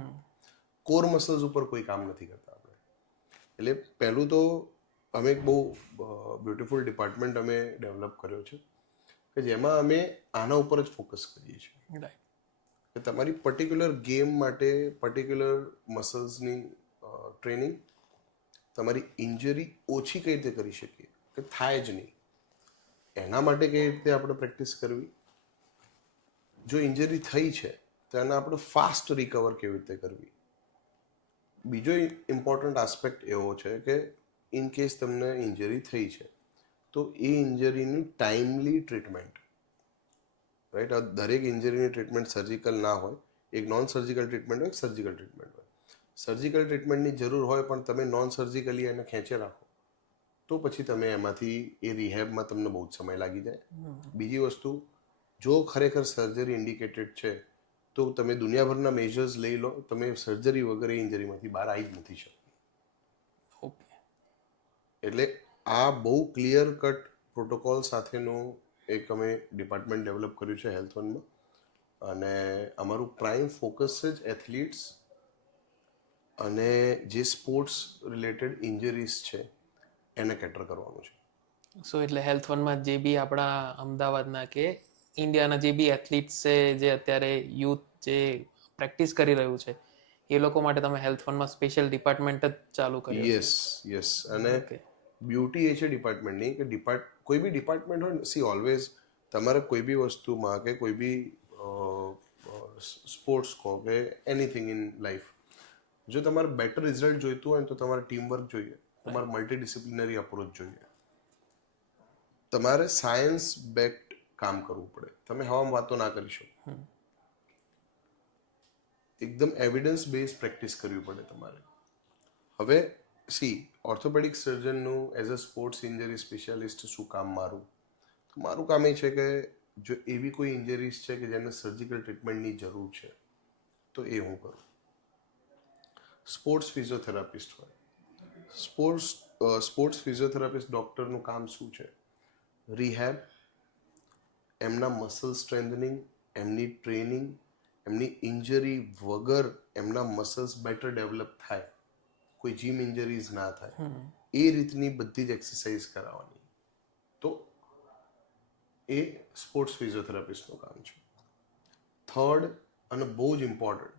કોર મસલ્સ ઉપર કોઈ કામ નથી કરતા આપણે. એટલે પહેલું તો અમે એક બહુ બ્યુટિફુલ ડિપાર્ટમેન્ટ અમે ડેવલપ કર્યો છે કે જેમાં અમે આના ઉપર જ ફોકસ કરીએ છીએ રાઈટ. કે તમારી પર્ટિક્યુલર ગેમ માટે પર્ટિક્યુલર મસલ્સની ટ્રેનિંગ, તમારી ઇન્જરી ઓછી કઈ રીતે કરી શકીએ કે થાય જ નહીં, એના માટે કઈ રીતે આપણે પ્રેક્ટિસ કરવી. જો ઇન્જરી થઈ છે તો એને આપણે ફાસ્ટ રિકવર કેવી રીતે કરવી. બીજો ઇમ્પોર્ટન્ટ આસ્પેક્ટ એવો છે કે ઇન કેસ તમને ઇન્જરી થઈ છે તો એ ઇન્જરીની ટાઈમલી ટ્રીટમેન્ટ, રાઈટ? દરેક ઇન્જરીની ટ્રીટમેન્ટ સર્જિકલ ના હોય. એક નોન સર્જિકલ ટ્રીટમેન્ટ હોય, એક સર્જિકલ ટ્રીટમેન્ટ હોય. સર્જિકલ ટ્રીટમેન્ટની જરૂર હોય પણ તમે નોન સર્જિકલી એને ખેંચે રાખો તો પછી તમે એમાંથી એ રિહેબમાં તમને બહુ જ સમય લાગી જાય. બીજી વસ્તુ, જો ખરેખર સર્જરી ઇન્ડિકેટેડ છે તો તમે દુનિયાભરના મેજર્સ લઈ લો, તમે સર્જરી વગર એ ઇન્જરીમાંથી બહાર આવી જ નથી શકતા. ઓકે. એટલે આ બહુ ક્લિયર કટ પ્રોટોકોલ સાથેનું એક અમે ડિપાર્ટમેન્ટ ડેવલપ કર્યું છે હેલ્થ વનમાં. અને અમારું પ્રાઇમ ફોકસ જ એથ્લીટ્સ અને જે સ્પોર્ટ્સ રિલેટેડ ઇન્જરીઝ છે એને કેટર કરવાનું છે. સો એટલે હેલ્થ વનમાં જે બી આપણા અમદાવાદના કે ઇન્ડિયાના જે બી એથ્લીટ્સ છે, જે અત્યારે યુથ જે પ્રેક્ટિસ કરી રહ્યું છે, એ લોકો માટે તમે હેલ્થ વનમાં સ્પેશિયલ ડિપાર્ટમેન્ટ જ ચાલુ કર્યો છે. યસ. અને ઓકે. બ્યુટી એ છે ડિપાર્ટમેન્ટની કે કોઈ બી ડિપાર્ટમેન્ટ હોય ને, સી ઓલવેઝ તમારે કોઈ બી વસ્તુમાં કે કોઈ બી સ્પોર્ટ્સ કહો કે એનીથિંગ ઇન લાઈફ, જો તમારે બેટર રિઝલ્ટ જોઈતું હોય ને તો તમારે ટીમવર્ક જોઈએ, તમારે મલ્ટીડિસિપ્લિનરી અપ્રોચ જોઈએ, તમારે સાયન્સ બેક્ડ કામ કરવું પડે. તમે હવામાં વાતો ના કરી શકો, એકદમ એવિડન્સ બેઝ પ્રેક્ટિસ કરવી પડે તમારે. હવે ઓર્થોપેડિક સર્જનનું as a sports injury specialist શું કામ મારું? મારું કામ એ છે કે જો એવી કોઈ ઇન્જરીઝ છે કે જેને સર્જિકલ ટ્રીટમેન્ટની જરૂર છે તો એ હું કરું. સ્પોર્ટ્સ ફિઝિયોથેરાપિસ્ટ હોય, સ્પોર્ટ્સ ફિઝિયોથેરાપિસ્ટ ડૉક્ટરનું કામ શું છે? રિહેબ, એમના મસલ સ્ટ્રેન્થનિંગ, એમની ટ્રેનિંગ, એમની ઇન્જરી વગર એમના મસલ્સ બેટર ડેવલપ થાય, કોઈ જીમ ઇન્જરીઝ ના થાય, એ રીતની બધી જ એક્સરસાઇઝ કરાવવાની. તો એ સ્પોર્ટ્સ ફિઝિયોથેરાપિસ્ટનું કામ છે. થર્ડ અને બહુ જ ઇમ્પોર્ટન્ટ,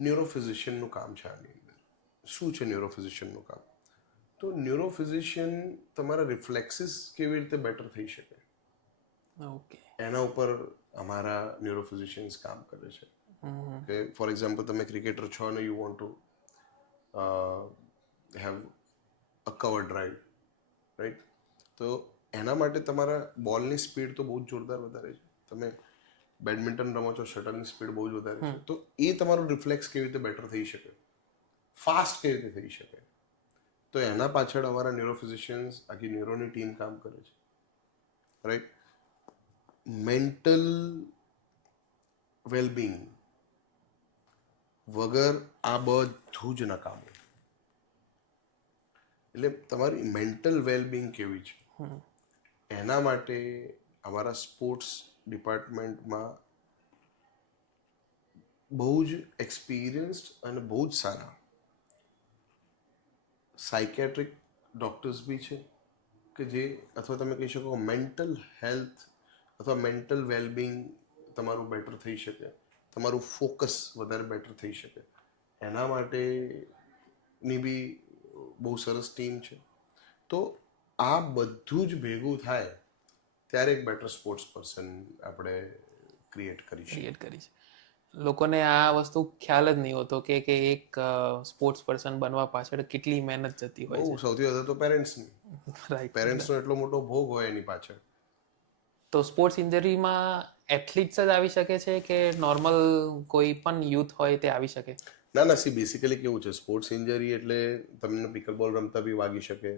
ન્યુરોફિઝિશિયનનું કામ છે આની અંદર. શું છે ન્યુરોફિઝિશિયનનું કામ? તો ન્યુરોફિઝિશિયન તમારા રિફ્લેક્સિસ કેવી રીતે બેટર થઈ શકે ઓકે. એના ઉપર અમારા ન્યુરોફિઝિશિયન્સ કામ કરે છે. કે ફોર એક્ઝામ્પલ તમે ક્રિકેટર છો અને you want to have a cover drive, right? તો એના માટે તમારા બોલની સ્પીડ તો બહુ જ જોરદાર વધારે છે. તમે બેડમિન્ટન રમો છો, શટલની સ્પીડ બહુ જ વધારે છે. તો એ તમારું રિફ્લેક્સ કેવી રીતે બેટર થઈ શકે, ફાસ્ટ કેવી રીતે થઈ શકે, તો એના પાછળ અમારા ન્યુરોફિઝિશિયન્સ, આખી ન્યુરોની ટીમ કામ કરે છે, રાઈટ? મેન્ટલ વેલબિંગ વગર આ બધું જ નકામું. એટલે તમારી મેન્ટલ વેલબિંગ કેવી છે એના માટે અમારા સ્પોર્ટ્સ ડિપાર્ટમેન્ટમાં બહુ જ એક્સપિરિયન્સ્ડ અને બહુ જ સારા સાયકેટ્રિક ડૉક્ટર્સ બી છે કે જે, અથવા તમે કહી શકો મેન્ટલ હેલ્થ અથવા મેન્ટલ વેલબિંગ તમારું બેટર થઈ શકે, તમારું ફોકસ વધારે બેટર થઈ શકે, એના માટેની બી બહુ સરસ ટીમ છે. તો આ બધું જ ભેગું થાય ત્યારે એક બેટર સ્પોર્ટ્સ પર્સન આપણે ક્રિએટ કરી શકીએ. ક્રિએટ કરી છે લોકોને આ વસ્તુ ખ્યાલ જ નહીં હોતો કે એક સ્પોર્ટ્સ પર્સન બનવા પાછળ કેટલી મહેનત જતી હોય બહુ સૌથી વધારે તો પેરેન્ટ્સની, છે રાઈટ. પેરેન્ટ્સનો એટલો મોટો ભોગ હોય એની પાછળ. તો સ્પોર્ટ્સ ઇન્જરીમાં એથ્લીટ્સ જ આવી શકે છે કે નોર્મલ કોઈ પણ યુથ હોય તે આવી શકે? ના સી બેસિકલી કેવું છે, સ્પોર્ટ્સ ઇન્જરી એટલે તમને પિકલ બોલ રમતા બી વાગી શકે,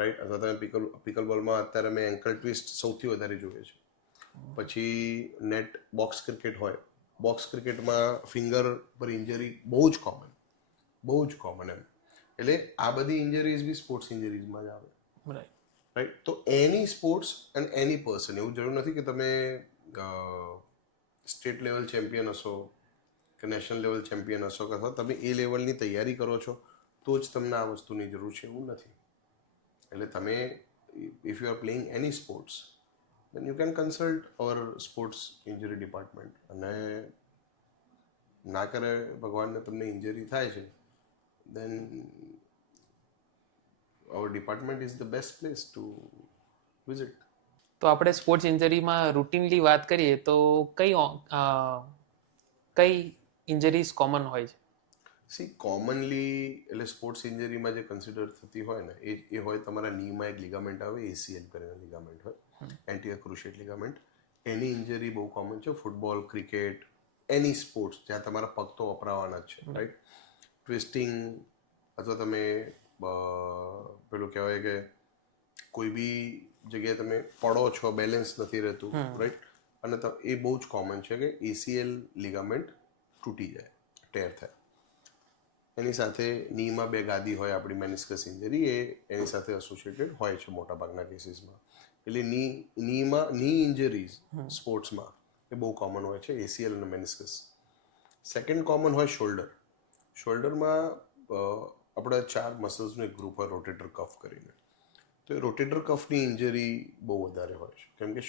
રાઈટ? અથવા તમે પિકલ બોલમાં અત્યારે મેં એન્કલ ટ્વિસ્ટ સૌથી વધારે જોઈએ છે. પછી નેટ બોક્સ ક્રિકેટ હોય, બોક્સ ક્રિકેટમાં ફિંગર પર ઇન્જરી બહુ જ કોમન એમ. એટલે આ બધી ઇન્જરીઝ બી સ્પોર્ટ્સ ઇન્જરીઝમાં જ આવે, રાઈટ. રાઈટ? તો એની સ્પોર્ટ્સ એન્ડ એની પર્સન, એવું જરૂર નથી કે તમે સ્ટેટ લેવલ ચેમ્પિયન હશો કે નેશનલ લેવલ ચેમ્પિયન હશો કે અથવા તમે એ લેવલની તૈયારી કરો છો તો જ તમને આ વસ્તુની જરૂર છે, એવું નથી. એટલે તમે if you are playing any sports then you can consult our sports injury department. અને ના કરે ભગવાનને તમને ઇન્જરી થાય છે, then our department is the best place to visit. તો આપણે સ્પોર્ટ્સ ઇન્જરીમાં રૂટીનલી વાત કરીએ તો કઈ ઇન્જરીઝ કોમન હોય છે? સી કોમનલી એટલે સ્પોર્ટ્સ ઇન્જરીમાં જે કન્સિડર થતી હોય ને એ હોય તમારા નીમાં એક લિગામેન્ટ આવે, ACL કરીને લિગામેન્ટ હોય, એન્ટિયર ક્રુશિયેટ લિગામેન્ટ. એની ઇન્જરી બહુ કોમન છે. ફૂટબોલ, ક્રિકેટ, એની સ્પોર્ટ્સ જ્યાં તમારા પગ તો વપરાવાના જ છે, રાઈટ? ટ્વિસ્ટિંગ અથવા તમે પેલું કહેવાય કે કોઈ બી જગ્યાએ તમે પડો છો, બેલેન્સ નથી રહેતું, રાઈટ? અને એ બહુ જ કોમન છે કે ACL લિગામેન્ટ તૂટી જાય, ટેર થાય. એની સાથે નીમાં બે ગાદી હોય, આપણી મેનિસ્કસ ઇન્જરી, એની સાથે એસોસિએટેડ હોય છે મોટાભાગના કેસીસમાં. એટલે ની ઇન્જરીઝ સ્પોર્ટ્સમાં એ બહુ કોમન હોય છે, ACL અને મેનિસ્કસ. સેકન્ડ કોમન હોય શોલ્ડર. શોલ્ડરમાં આપણા 4 મસલ્સનું એક ગ્રુપ હોય, રોટેટર કફ કરીને. તો એ રોટેટર કફની ઇન્જરી બહુ વધારે હોય છે, કેમ કે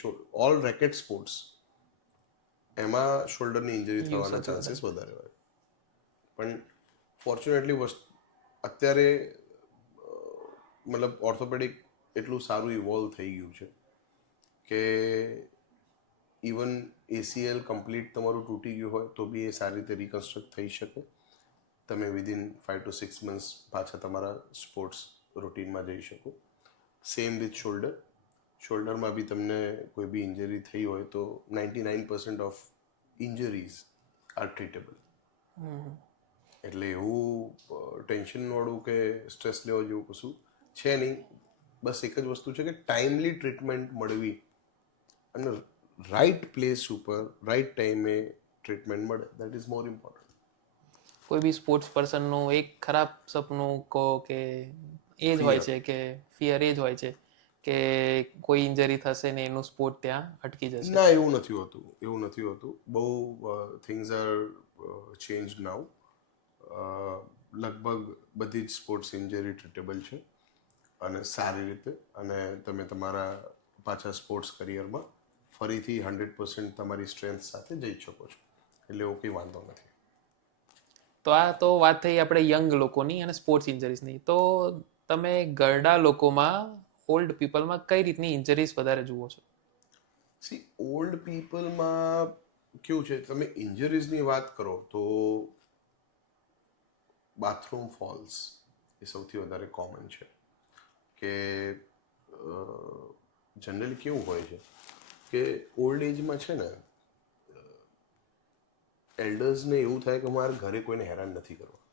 ઓલ રેકેટ સ્પોર્ટ્સ એમાં શોલ્ડરની ઇન્જરી થવાના ચાન્સીસ વધારે હોય. પણ ફોર્ચ્યુનેટલી અત્યારે મતલબ ઓર્થોપેડિક એટલું સારું ઇવોલ્વ થઈ ગયું છે કે ઇવન ACL કમ્પ્લીટ તમારું તૂટી ગયું હોય તો બી એ સારી રીતે રિકન્સ્ટ્રક્ટ થઈ શકે. તમે વિધિન 5 to 6 months પાછા તમારા સ્પોર્ટ્સ રૂટીનમાં જઈ શકો. Same with shoulder. શોલ્ડરમાં બી તમને કોઈ બી ઇન્જરી થઈ હોય તો 99% ઓફ ઇન્જરીઝ આર ટ્રીટેબલ. એટલે એવું ટેન્શનવાળું કે સ્ટ્રેસ લેવા જેવું કશું છે નહીં. બસ એક જ વસ્તુ છે કે ટાઈમલી ટ્રીટમેન્ટ મળવી અને રાઈટ પ્લેસ ઉપર રાઈટ ટાઈમે ટ્રીટમેન્ટ મળે, દેટ ઇઝ મોર ઇમ્પોર્ટન્ટ. કોઈ બી સ્પોર્ટ્સ પર્સનનું એક ખરાબ સપનું કહો કે એ જ હોય છે કે ફિયર એ જ હોય છે કે કોઈ ઇન્જરી થશે ને એનું સ્પોર્ટ ત્યાં અટકી જશે. ના, એવું નથી હોતું. બહુ થિંગ્સ આર ચેન્જ નાઉ. લગભગ બધી જ સ્પોર્ટ્સ ઇન્જરી ટ્રીટેબલ છે અને સારી રીતે, અને તમે તમારા પાછા સ્પોર્ટ્સ કરિયરમાં ફરીથી 100% તમારી સ્ટ્રેન્થ સાથે જઈ શકો છો. એટલે એવો કંઈ વાંધો નથી. તો આ તો વાત થઈ આપણે યંગ લોકોની અને સ્પોર્ટ્સ ઇન્જરીઝની. તો તમે ઘરડા લોકોમાં, ઓલ્ડ પીપલમાં કઈ રીતની ઇન્જરીઝ વધારે જુઓ છો? સી ઓલ્ડ પીપલમાં કેવું છે, તમે ઇન્જરીઝની વાત કરો તો બાથરૂમ ફોલ્સ એ સૌથી વધારે કોમન છે. કે જનરલી કેવું હોય છે કે ઓલ્ડ એજમાં છે ને એલ્ડર્સને એવું થાય કે મારે ઘરે કોઈને હેરાન નથી કરવા,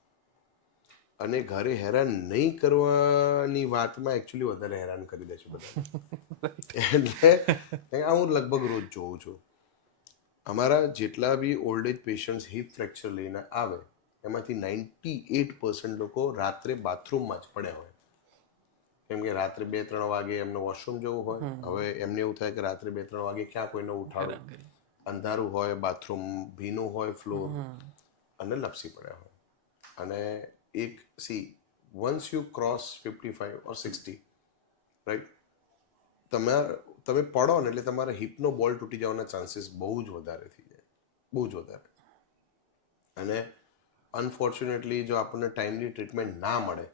અને ઘરે હેરાન નહીં કરવાની વાતમાં એકચ્યુઅલી વધારે હેરાન કરી દે છે બધા. એટલે આ હું લગભગ રોજ જોઉં છું. અમારા જેટલા બી old age patients hip fracture લઈને આવે એમાંથી 98% લોકો રાત્રે બાથરૂમમાં જ પડ્યા હોય. કેમ કે રાત્રે 2-3 વાગે એમને વોશરૂમ જવું હોય. હવે એમને એવું થાય કે રાત્રે 2-3 વાગે ક્યાં કોઈને ઉઠાડું, અંધારું હોય, બાથરૂમ ભીનું હોય ફ્લોર, અને લપસી પડ્યા હોય. અને એક once you cross 55 or 60, right, તમે પડો ને એટલે તમારા હિપનો બોલ તૂટી જવાના ચાન્સીસ બહુ જ વધારે થઈ જાય, બહુ જ વધારે. અને અનફોર્ચ્યુનેટલી જો આપણને ટાઈમલી ટ્રીટમેન્ટ ના મળે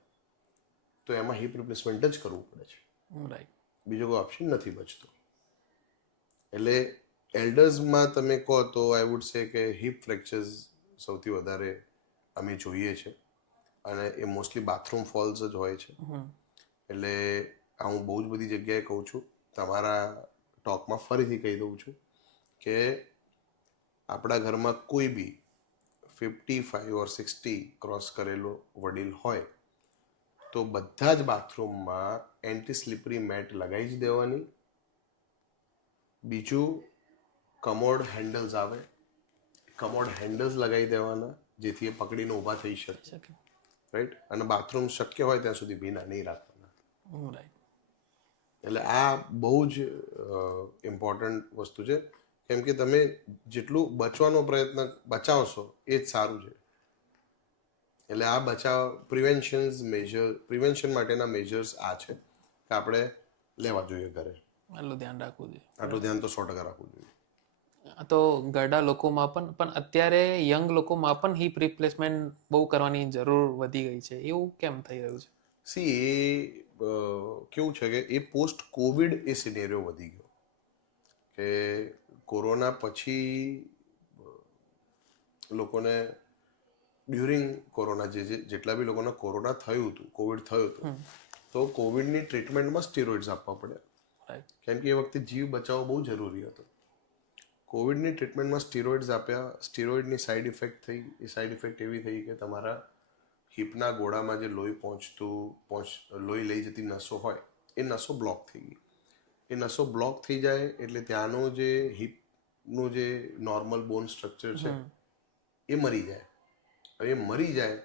તો એમાં હિપ રિપ્લેસમેન્ટ જ કરવું પડે છે. રાઈટ. બીજો કોઈ ઓપ્શન નથી બચતો. એટલે એલ્ડર્સમાં તમે કહો તો આઈ વુડ સે કે હિપ ફ્રેક્ચર્સ સૌથી વધારે અમે જોઈએ છે, અને એ મોસ્ટલી બાથરૂમ ફોલ્સ જ હોય છે. એટલે આ હું બહુ જ બધી જગ્યાએ કહું છું, તમારા ટોકમાં ફરીથી કહી દઉં છું કે આપણા ઘરમાં કોઈ બી 55 ઓર 60 ક્રોસ કરેલો વડીલ હોય તો બધા જ બાથરૂમમાં એન્ટી સ્લીપરી મેટ લગાવી જ દેવાની. બીજું, કમોડ હેન્ડલ્સ આવે, કમોડ હેન્ડલ્સ લગાવી દેવાના, જેથી એ પકડીને ઊભા થઈ શકે, રાઈટ. અને બાથરૂમ શક્ય હોય ત્યાં સુધી ભીના નહીં રાખવાના. એટલે આ બહુ જ ઇમ્પોર્ટન્ટ વસ્તુ છે, કેમ કે તમે જેટલું બચવાનો પ્રયત્ન બચાવશો એ જ સારું છે. એટલે આ પ્રિવેન્શન માટેના મેજર્સ આ છે કે આપણે લેવા જોઈએ ઘરે. આટલું ધ્યાન રાખવું જોઈએ. આટલું ધ્યાન તો 100% રાખવું જોઈએ. તો ઘરડા લોકોમાં પણ અત્યારે યંગ લોકોમાં પણ હિપ રિપ્લેસમેન્ટ બહુ કરવાની જરૂર વધી ગઈ છે, એવું કેમ થઈ રહ્યું છે? સી એ કેવું છે કે એ પોસ્ટ કોવિડ એ સિનેરિયો વધી ગયો કે કોરોના પછી લોકોને ડ્યુરિંગ કોરોના જેટલા બી લોકોને કોરોના થયું હતું, કોવિડ થયું હતું, તો કોવિડની ટ્રીટમેન્ટમાં સ્ટીરોઇડ્સ આપવા પડ્યા, કેમ કે એ વખતે જીવ બચાવવો બહુ જરૂરી હતો. કોવિડની ટ્રીટમેન્ટમાં સ્ટીરોઇડ્સ આપ્યા, સ્ટીરોઇડની સાઈડ ઇફેક્ટ થઈ. એ સાઈડ ઇફેક્ટ એવી થઈ કે તમારા હિપના ગોળામાં જે લોહી લઈ જતી નસો હોય એ નસો બ્લોક થઈ ગઈ. એ નસો બ્લોક થઈ જાય એટલે ત્યાંનું જે હિપનું જે નોર્મલ બોન સ્ટ્રક્ચર છે એ મરી જાય. હવે એ મરી જાય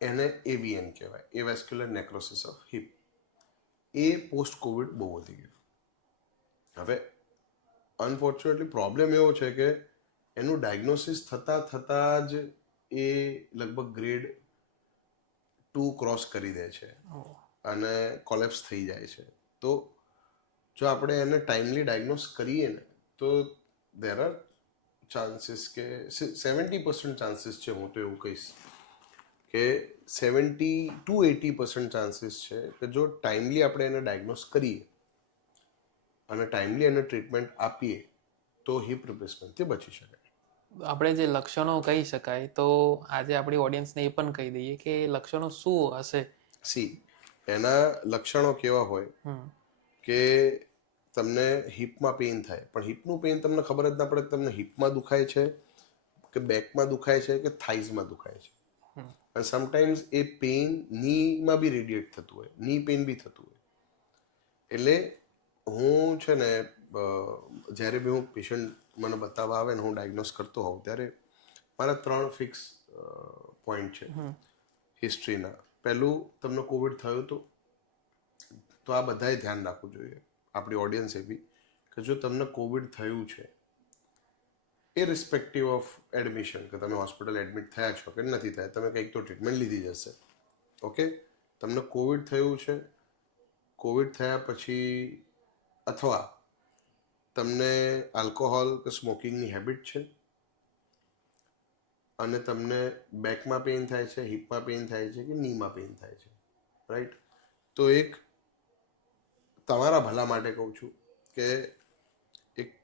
એને એવીએન કહેવાય, avascular necrosis of hip. એ પોસ્ટ કોવિડ બહુ વધી ગયું. હવે અનફોર્ચ્યુનેટલી પ્રોબ્લેમ એવો છે કે એનું ડાયગ્નોસિસ થતાં જ એ લગભગ ગ્રેડ 2 ક્રોસ કરી દે છે અને કોલેપ્સ થઈ જાય છે. તો જો આપણે એને ટાઈમલી ડાયગ્નોસ કરીએ ને તો દેર આર ચાન્સીસ કે 70% ચાન્સીસ છે, હું તો એવું કહીશ કે 70 to 80% ચાન્સીસ છે કે જો ટાઈમલી આપણે એને ડાયગ્નોસ કરીએ અને ટાઈમલી એને ટ્રીટમેન્ટ આપીએ તો હિપ રિપ્લેસમેન્ટથી બચી શકાય. આપણે જે લક્ષણો કહી શકાય, તો આજે આપણી ઓડિયન્સને એ પણ કહી દઈએ કે લક્ષણો શું હશે. સી એના લક્ષણો કેવા હોય કે તમને હિપમાં પેઇન થાય, પણ હિપનું પેઇન તમને ખબર જ ના પડે તમને હિપમાં દુખાય છે કે બેકમાં દુખાય છે કે થાઇઝમાં દુખાય છે. અને સમટાઈમ્સ એ પેઇન નીમાં બી રેડિએટ થતું હોય, ની પેઇન બી થતું હોય. એટલે હું છે ને જ્યારે બી હું પેશન્ટ મને બતાવવા આવે ને હું ડાયગ્નોસ કરતો હોઉં ત્યારે મારા 3 ફિક્સ પોઈન્ટ છે હિસ્ટ્રીના. પહેલું, તમને કોવિડ થયું હતું તો આ બધાએ ધ્યાન રાખવું જોઈએ, આપણી ઓડિયન્સે બી, કે જો તમને કોવિડ થયું છે ઇરરિસ્પેક્ટિવ ઓફ એડમિશન, કે તમે હોસ્પિટલ એડમિટ થયા છો કે નથી થયા, તમે કંઈક તો ટ્રીટમેન્ટ લીધી જ હશે. ઓકે, તમને કોવિડ થયું છે, કોવિડ થયા પછી અથવા તમને આલ્કોહોલ કે સ્મોકિંગની હેબિટ છે અને તમને બેકમાં પેઇન થાય છે, હિપમાં પેઇન થાય છે કે નીમાં પેઇન થાય છે, રાઈટ. તો એક તમારા ભલા માટે કહું છું કે એક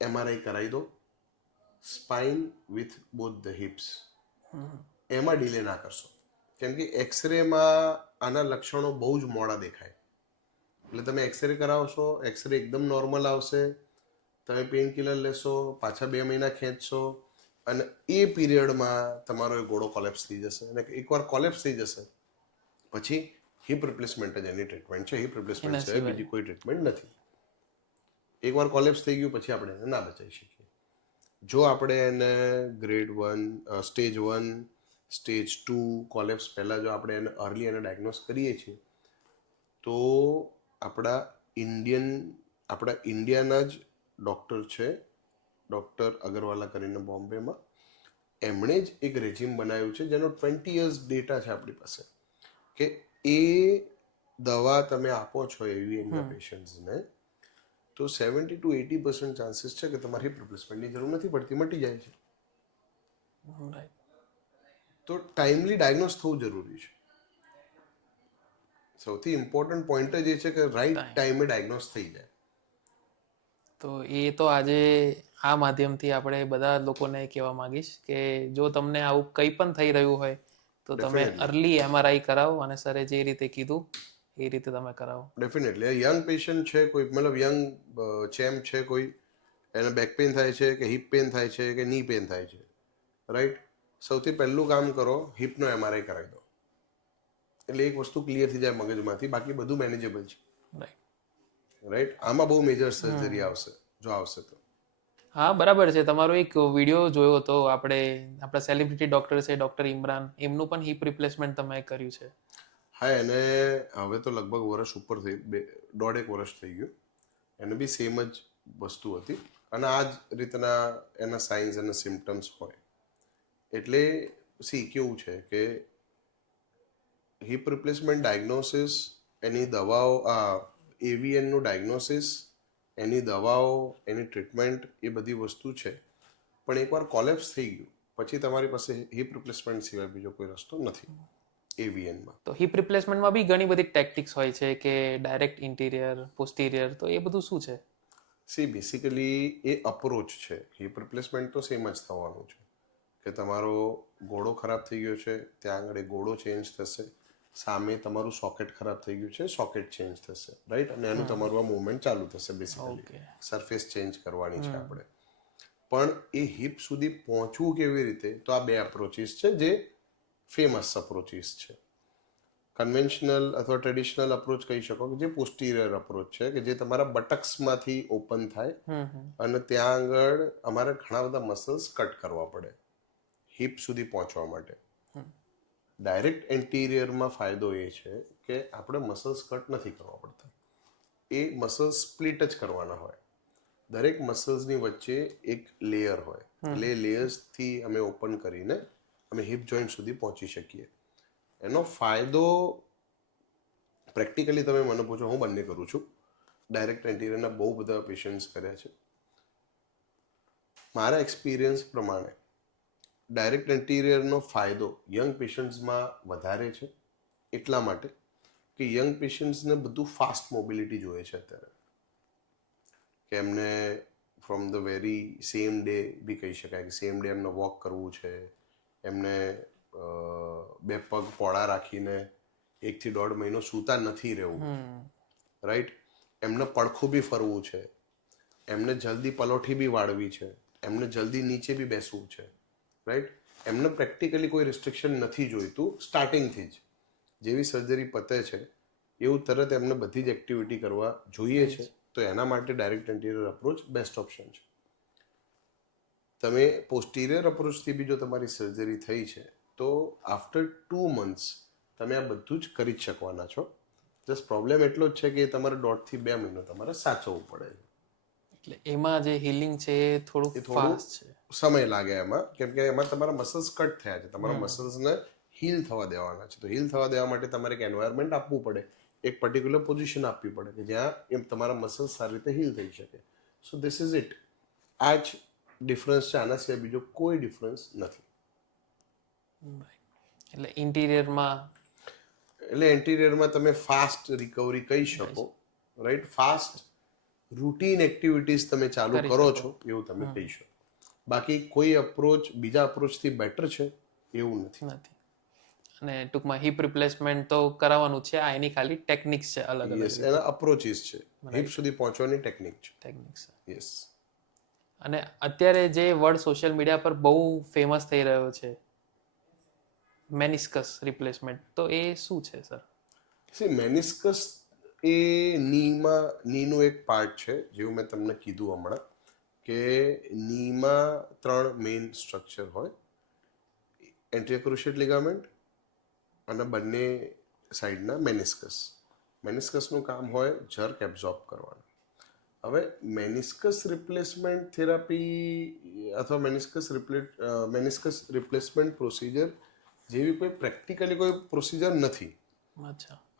MRI કરાવી દો, spine with both the hips. એમાં ડિલે ના કરશો, કેમ કે એક્સરેમાં આના લક્ષણો બહુ જ મોડા દેખાય. એટલે તમે એક્સરે કરાવશો, એક્સરે એકદમ નોર્મલ આવશે, તમે પેઇન કિલર લેશો, પાછા 2 મહિના ખેંચશો અને એ પીરિયડમાં તમારો એ ગોળો કોલેપ્સ થઈ જશે. અને એકવાર કોલેપ્સ થઈ જશે પછી હિપ રિપ્લેસમેન્ટ જ એની ટ્રીટમેન્ટ છે. હિપ રિપ્લેસમેન્ટ છે, બીજી કોઈ ટ્રીટમેન્ટ નથી. એકવાર કોલેપ્સ થઈ ગયું પછી આપણે એને ના બચાવી શકીએ. જો આપણે એને ગ્રેડ 1, સ્ટેજ 1, સ્ટેજ 2 કોલેપ્સ પહેલાં જો આપણે એને અર્લી એને ડાયગ્નોસ કરીએ છીએ તો આપણા ઇન્ડિયાના જ ડૉક્ટર છે, ડૉક્ટર અગરવાલા કરીને બોમ્બેમાં, એમણે જ એક રેજિમ બનાવ્યું છે જેનો 20 years ડેટા છે આપણી પાસે, કે એ દવા તમે આપો છો એવી એમના પેશન્ટ્સને તો 70 to 80% ચાન્સીસ છે કે તમારી હિપ રિપ્લેસમેન્ટની જરૂર નથી પડતી, મટી જાય છે. તો ટાઈમલી ડાયગ્નોસ થવું જરૂરી છે. સૌથી ઇમ્પોર્ટન્ટ પોઈન્ટ જ એ છે કે રાઈટ ટાઈમે ડાયગ્નોસ થઈ જાય. તો એ તો આજે આ માધ્યમથી આપણે બધા લોકોને કહેવા માંગીશ કે જો તમને આવું કંઈ પણ થઈ રહ્યું હોય તો તમે અર્લી MRI કરાવો, અને સરે જે રીતે કીધું એ રીતે તમે કરાવો. ડેફિનેટલી યંગ પેશન્ટ છે કોઈ, મતલબ યંગ ચેમ્પ છે કોઈ, એને બેક પેઇન થાય છે કે હિપ પેઇન થાય છે કે ની પેઇન થાય છે, રાઈટ, સૌથી પહેલું કામ કરો, હિપનો MRI કરાવી દો. એટલે એક વસ્તુ ક્લિયર થઈ જાય મગજમાંથી, બાકી બધું મેનેજેબલ છે. રાઈટ, આમાં બહુ મેજર સર્જરી આવશે જો આવશે તો. હા બરાબર છે. તમારો એક વિડીયો જોયો હતો, આપણા સેલિબ્રિટી ડોક્ટર છે ડોક્ટર ઇમરાન, એમનું પણ હિપ રિપ્લેસમેન્ટ તમે કર્યું છે. હા, એને હવે તો લગભગ વર્ષ ઉપર થઈ, 1.5 વર્ષ થઈ ગયું. એને બી સેમ જ વસ્તુ હતી અને આ જ રીતના એના સાઇન્સ અને સિમ્ટમ્સ હોય. એટલે કેવું છે કે હિપ રિપ્લેસમેન્ટ ડાયગ્નોસિસ, એની દવાઓ, AVN નું ડાયગ્નોસિસ, એની દવાઓ, એની ટ્રીટમેન્ટ, એ બધી વસ્તુ છે. પણ એકવાર કોલેપ્સ થઈ ગયું પછી તમારી પાસે હિપ રિપ્લેસમેન્ટ સિવાય બીજો કોઈ રસ્તો નથી AVN-માં. તો હિપ રિપ્લેસમેન્ટમાં બી ઘણી બધી ટેક્ટિક્સ હોય છે કે ડાયરેક્ટ ઇન્ટિરિયર, પોસ્ટિરિયર, તો એ બધું શું છે? બેસિકલી એ અપ્રોચ છે. હિપ રિપ્લેસમેન્ટ તો સેમ જ થવાનું છે કે તમારો ગોળો ખરાબ થઈ ગયો છે, ત્યાં આગળ એ ગોળો ચેન્જ થશે, સામે તમારું સોકેટ ખરાબ થઈ ગયું છે, સોકેટ ચેન્જ થશે, રાઈટ, અને એનું તમારું આ મૂવમેન્ટ ચાલુ થશે. બેસિકલી સરફેસ ચેન્જ કરવાની છે આપણે. પણ એ હિપ સુધી પહોંચવું કેવી રીતે, તો આ બે અપ્રોચીસ છે જે ફેમસ અપ્રોચીસ છે. કન્વેન્શનલ અથવા ટ્રેડિશનલ અપ્રોચ કહી શકો કે જે પોસ્ટિરિયર અપ્રોચ છે, કે જે તમારા બટક્સમાંથી ઓપન થાય અને ત્યાં આગળ અમારે ઘણા બધા મસલ્સ કટ કરવા પડે હિપ સુધી પહોંચવા માટે. ડાયરેક્ટ એન્ટિરિયરમાં ફાયદો એ છે કે આપણે મસલ્સ કટ નથી કરવા પડતા, એ મસલ્સ સ્પ્લિટ જ કરવાના હોય. દરેક મસલ્સની વચ્ચે એક લેયર હોય, એટલે એ લેયર્સથી અમે ઓપન કરીને અમે હિપ જોઈન્ટ સુધી પહોંચી શકીએ. એનો ફાયદો પ્રેક્ટિકલી તમે મને પૂછો, હું બંને કરું છું. ડાયરેક્ટ એન્ટિરિયરના બહુ બધા પેશન્ટ્સ કર્યા છે. મારા એક્સપિરિયન્સ પ્રમાણે ડાયરેક્ટ એન્ટિરિયરનો ફાયદો યંગ પેશન્ટ્સમાં વધારે છે, એટલા માટે કે યંગ પેશન્ટ્સને બધું ફાસ્ટ મોબિલિટી જોઈએ છે અત્યારે, કે એમને from the very same day બી કહી શકાય કે સેમ ડે એમને વોક કરવું છે, એમને 2 પગ પોળા રાખીને 1 થી 1.5 મહિનો સૂતા નથી રહેવું, રાઈટ, એમને પડખું બી ફરવું છે, એમને જલ્દી પલોઠી બી વાળવી છે, એમને જલ્દી નીચે બી બેસવું છે, રાઈટ. એમને પ્રેક્ટિકલી કોઈ રિસ્ટ્રિક્શન નથી જોઈતું સ્ટાર્ટિંગથી જ. જેવી સર્જરી પતે છે એવું તરત એમને બધી જ એક્ટિવિટી કરવા જોઈએ છે. તો એના માટે direct anterior approach best option છે. તમે પોસ્ટિરિયર અપ્રોચથી બી જો તમારી સર્જરી થઈ છે તો આફ્ટર 2 months તમે આ બધું જ કરી જ શકવાના છો. જસ્ટ પ્રોબ્લેમ એટલો જ છે કે તમારે 1.5 થી 2 મહિનો તમારે સાચવવું પડે છે. એટલે એમાં જે હીલિંગ છે એ થોડું ફાસ્ટ છે, સમય લાગે એમાં, કેમ કે એમાં તમારા મસલ્સ કટ થયા છે, તમારા મસલ્સને હીલ થવા દેવાના છે. તો હીલ થવા દેવા માટે તમારે એક એન્વાયરમેન્ટ આપવું પડે, એક પર્ટિક્યુલર પોઝિશન આપવી પડે કે જ્યાં એમ તમારા મસલ્સ સારી રીતે હીલ થઈ શકે. So this is it. આ જ ડિફરન્સ છે, આના સિવાય બીજો કોઈ ડિફરન્સ નથી. એટલે એન્ટિરિયરમાં તમે ફાસ્ટ રિકવરી કહી શકો, રાઈટ, ફાસ્ટ રૂટીન એક્ટિવિટીઝ તમે ચાલુ કરો છો એવું તમે કહી શકો. બાકી કોઈ અપ્રોચ બીજા અપ્રોચથી બેટર છે એવું નથી. અને ટૂંકમાં હિપ રિપ્લેસમેન્ટ તો કરાવવાનું છે, આ એની ખાલી ટેકનિક્સ છે અલગ અલગ. યસ, એના અપ્રોચીસ છે, હિપ સુધી પહોંચવાની ટેકનિક છે. યસ. અને અત્યારે જે વર્ડ સોશિયલ મીડિયા પર બહુ ફેમસ થઈ રહ્યો છે, મેનિસ્કસ રિપ્લેસમેન્ટ, તો એ શું છે સર? મેનિસ્કસ એ નીનું એક પાર્ટ છે, જેવું મેં તમને કીધું હમણાં કે નીમાં 3 મેઇન સ્ટ્રક્ચર હોય, એન્ટિરિયર ક્રુશિયેટ લિગામેન્ટ અને બંને સાઈડના મેનિસ્કસ. મેનિસ્કસનું કામ હોય જર્ક એબ્ઝોર્બ કરવાનું. હવે મેનિસ્કસ રિપ્લેસમેન્ટ થેરાપી અથવા મેનિસ્કસ રિપ્લેસમેન્ટ પ્રોસિજર જેવી કોઈ પ્રેક્ટિકલી કોઈ પ્રોસિજર નથી.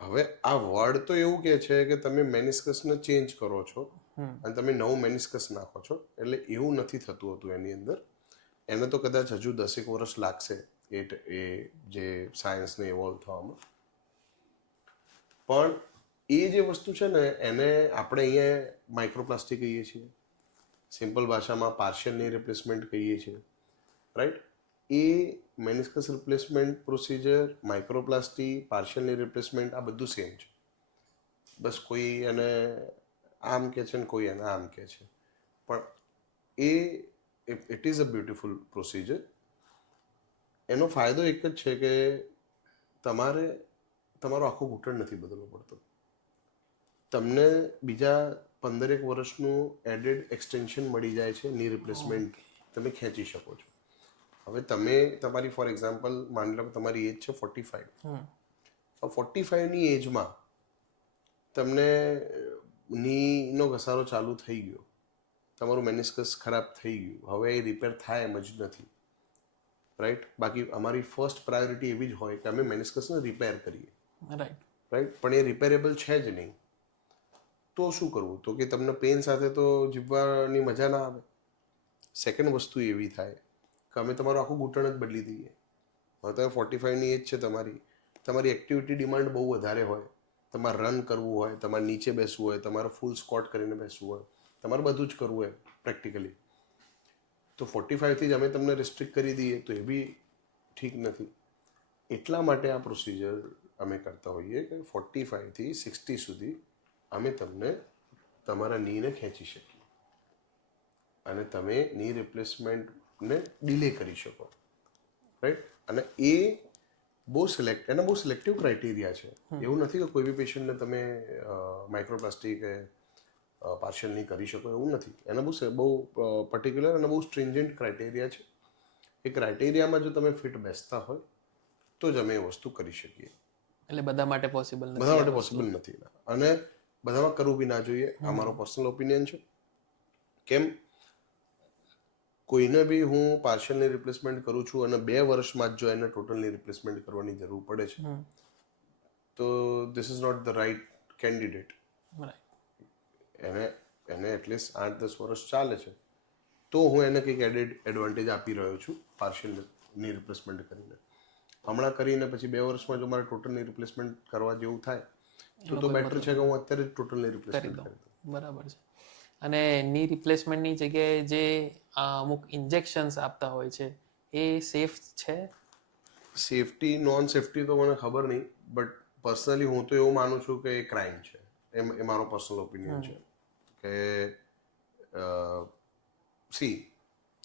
હવે આ વર્ડ તો એવું કહે છે કે તમે મેનિસ્કસને ચેન્જ કરો છો અને તમે નવું મેનિસ્કસ નાખો છો, એટલે એવું નથી થતું હતું એની અંદર. એને તો કદાચ હજુ 10 વર્ષ લાગશે એ જે સાયન્સને ઇવોલ્વ થવામાં. પણ એ જે વસ્તુ છે ને એને આપણે અહીંયા માઇક્રોપ્લાસ્ટિક કહીએ છીએ, સિમ્પલ ભાષામાં પાર્શિયલ ની રિપ્લેસમેન્ટ કહીએ છીએ, રાઈટ? એ મેનિસ્કસ રિપ્લેસમેન્ટ પ્રોસિજર, માઇક્રોપ્લાસ્ટી, પાર્શિયલ ની રિપ્લેસમેન્ટ, આ બધું સેમ છે. બસ કોઈ એને આમ કહે છે ને કોઈ એને આમ કહે છે, પણ it is a beautiful procedure. એનો ફાયદો એક જ છે કે તમારે તમારો આખો ઘૂંટણ નથી બદલવો પડતો. તમને બીજા 15 વર્ષનું એડેડ એક્સટેન્શન મળી જાય છે. ની રિપ્લેસમેન્ટ તમે ખેંચી શકો છો. હવે તમે તમારી ફોર એક્ઝામ્પલ માની લો કે તમારી એજ છે 45. 45ની એજમાં તમને નીનો ઘસારો ચાલુ થઈ ગયો, તમારું મેનિસ્કસ ખરાબ થઈ ગયું, હવે એ રિપેર થાય એમ જ નથી, રાઈટ? બાકી અમારી ફર્સ્ટ પ્રાયોરિટી એવી જ હોય કે અમે મેનિસ્કસને રિપેર કરીએ, રાઈટ? પણ એ રિપેરેબલ છે જ નહીં, તો શું કરવું? તો કે તમને પેન સાથે તો જીવવાની મજા ના આવે. સેકન્ડ વસ્તુ એવી થાય કે અમે તમારું આખું ઘૂંટણ જ બદલી દઈએ. હવે તમે 45ની એજ છે, તમારી એક્ટિવિટી ડિમાન્ડ બહુ વધારે હોય, તમારે રન કરવું હોય, તમારે નીચે બેસવું હોય, તમારે ફૂલ સ્કોટ કરીને બેસવું હોય, તમારે બધું જ કરવું હોય પ્રેક્ટિકલી. તો 45થી જ અમે તમને રિસ્ટ્રિક્ટ કરી દઈએ તો એ બી ઠીક નથી. એટલા માટે આ પ્રોસિજર અમે કરતા હોઈએ કે 45થી 60 સુધી અમે તમને તમારા નીને ખેંચી શકીએ અને તમે ની રિપ્લેસમેન્ટને ડિલે કરી શકો, રાઈટ? અને એના બહુ સિલેક્ટિવ ક્રાઇટેરિયા છે. એવું નથી કે કોઈ બી પેશન્ટને તમે માઇક્રોપ્લાસ્ટી કે પાર્શિયલ નહીં કરી શકો, એવું નથી. એના બહુ પર્ટિક્યુલર અને બહુ સ્ટ્રિન્જન્ટ ક્રાઇટેરિયા છે. એ ક્રાઇટેરિયામાં જો તમે ફિટ બેસતા હોય તો જ અમે એ વસ્તુ કરી શકીએ. એટલે બધા માટે પોસિબલ નથી. બધા માટે પોસિબલ નથી, અને બધામાં કરવું બી ના જોઈએ. અમારો પર્સનલ ઓપિનિયન છે. કેમ? કોઈને બી હું પાર્શિયલની રિપ્લેસમેન્ટ કરું છું અને 2 વર્ષમાં જ જો એને ટોટલની રિપ્લેસમેન્ટ કરવાની જરૂર પડે છે, તો this is not the right candidate. એને એટલીસ્ટ 8-10 વર્ષ ચાલે છે, તો હું એને કંઈક એડવાન્ટેજ આપી રહ્યો છું પાર્શિયલની રિપ્લેસમેન્ટ કરીને. હમણાં કરીને પછી 2 વર્ષમાં જો મારે ટોટલની રિપ્લેસમેન્ટ કરવા જેવું થાય તો બેટર છે કે હું અત્યારે જ ટોટલની રિપ્લેસમેન્ટ કરી દઉં. બરાબર છે. અને ની રિપ્લેસમેન્ટની જગ્યાએ જે અમુક ઇન્જેક્શન્સ આપતા હોય છે એ સેફ છે? સેફટી નોન સેફટી તો મને ખબર નહીં, બટ પર્સનલી હું તો એવું માનું છું કે એ ક્રાઇમ છે. એ મારો પર્સનલ ઓપિનિયન છે કે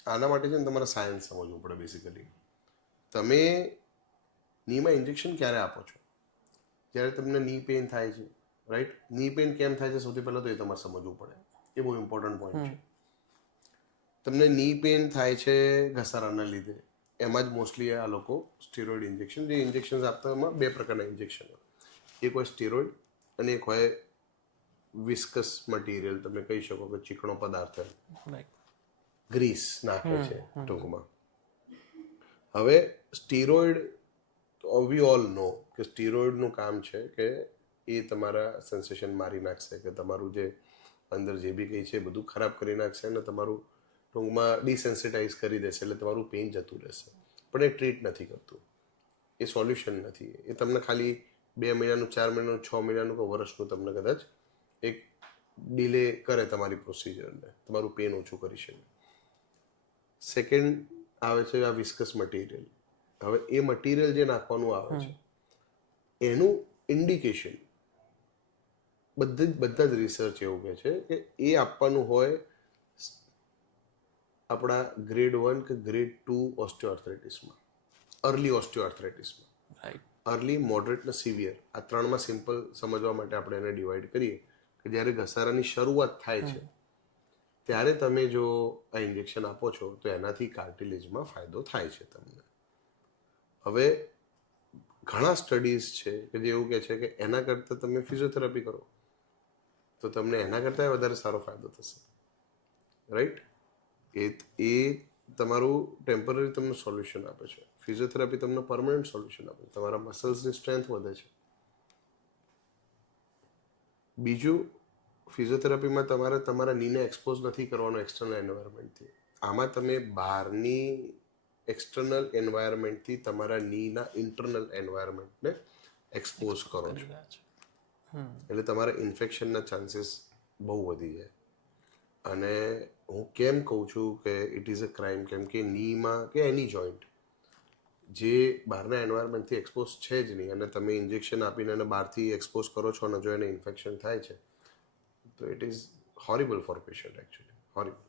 આના માટે છે ને તમારે સાયન્સ સમજવું પડે. બેસિકલી તમે નીમાં ઇન્જેક્શન ક્યારે આપો છો? જ્યારે તમને ની પેઇન થાય છે, રાઈટ? ની પેઇન કેમ થાય છે સૌથી પહેલાં તો એ તમારે સમજવું પડે. એ બહુ ઇમ્પોર્ટન્ટ પોઈન્ટ છે. તમને ની પેઇન થાય છે ઘસારાના લીધે, એમાં જ મોસ્ટલી આ લોકો સ્ટીરોઇડ ઇન્જેક્શન, જે ઇન્જેક્શન આપતા એમાં 2 પ્રકારના ઇન્જેક્શન હોય. એક હોય સ્ટીરોઇડ અને એક હોય વિસ્કસ મટીરિયલ. તમે કહી શકો કે ચીકણો પદાર્થ, ગ્રીસ નાખે છે ટૂંકમાં. હવે સ્ટીરોઇડ, વી ઓલ નો કે સ્ટીરોઇડનું કામ છે કે એ તમારા સેન્સેશન મારી નાખશે, કે તમારું જે અંદર જે બી કંઈ છે બધું ખરાબ કરી નાખશે અને તમારું ટૂંકમાં ડિસેન્સિટાઇઝ કરી દેશે, એટલે તમારું પેઇન જતું રહેશે. પણ એ ટ્રીટ નથી કરતું, એ સોલ્યુશન નથી. એ તમને ખાલી 2 મહિનાનું, 4 મહિનાનું, 6 મહિનાનું કે વર્ષનું તમને કદાચ એક ડિલે કરે તમારી પ્રોસિજરને, તમારું પેન ઓછું કરી શકે. સેકન્ડ આવે છે આ વિસ્કસ મટીરિયલ. હવે એ મટીરિયલ જે નાખવાનું આવે છે એનું ઇન્ડિકેશન બધા જ રિસર્ચ એવું કહે છે કે એ આપવાનું હોય આપણા ગ્રેડ 1 કે ગ્રેડ 2 ઓસ્ટિયોઆર્થ્રાઇટિસમાં, અર્લી ઓસ્ટિયોઆર્થ્રાઇટિસમાં. અર્લી, મોડરેટ ને સિવિયર, આ 3માં સિમ્પલ સમજવા માટે આપણે એને ડિવાઈડ કરીએ કે જ્યારે ઘસારાની શરૂઆત થાય છે ત્યારે તમે જો આ ઇન્જેક્શન આપો છો તો એનાથી કાર્ટિલેજમાં ફાયદો થાય છે તમને. હવે ઘણા સ્ટડીઝ છે કે જે એવું કહે છે કે એના કરતાં તમે ફિઝિયોથેરાપી કરો તો તમને એના કરતાં વધારે સારો ફાયદો થશે, રાઈટ? એ તમારું ટેમ્પરરી તમને સોલ્યુશન આપે છે. ફિઝિયોથેરાપી તમને પરમનન્ટ સોલ્યુશન આપે છે. તમારા મસલ્સની સ્ટ્રેન્થ વધે છે. બીજું, ફિઝિયોથેરાપીમાં તમારે તમારા નીને એક્સપોઝ નથી કરવાનો એક્સટર્નલ એન્વાયરમેન્ટથી. આમાં તમે બહારની એક્સટર્નલ એન્વાયરમેન્ટથી તમારા નીના ઇન્ટરનલ એન્વાયરમેન્ટને એક્સપોઝ કરો છો, એટલે તમારા ઇન્ફેક્શનના ચાન્સીસ બહુ વધી જાય. અને હું કેમ કહું છું કે ઇટ ઇઝ અ ક્રાઇમ, કેમ કે નીમાં કે એની જોઈન્ટ જે બહારના એન્વાયરમેન્ટથી એક્સપોઝ છે જ નહીં, અને તમે ઇન્જેક્શન આપીને એને બહારથી એક્સપોઝ કરો છો અને જો એને ઇન્ફેક્શન થાય છે તો it is horrible for patient, actually horrible.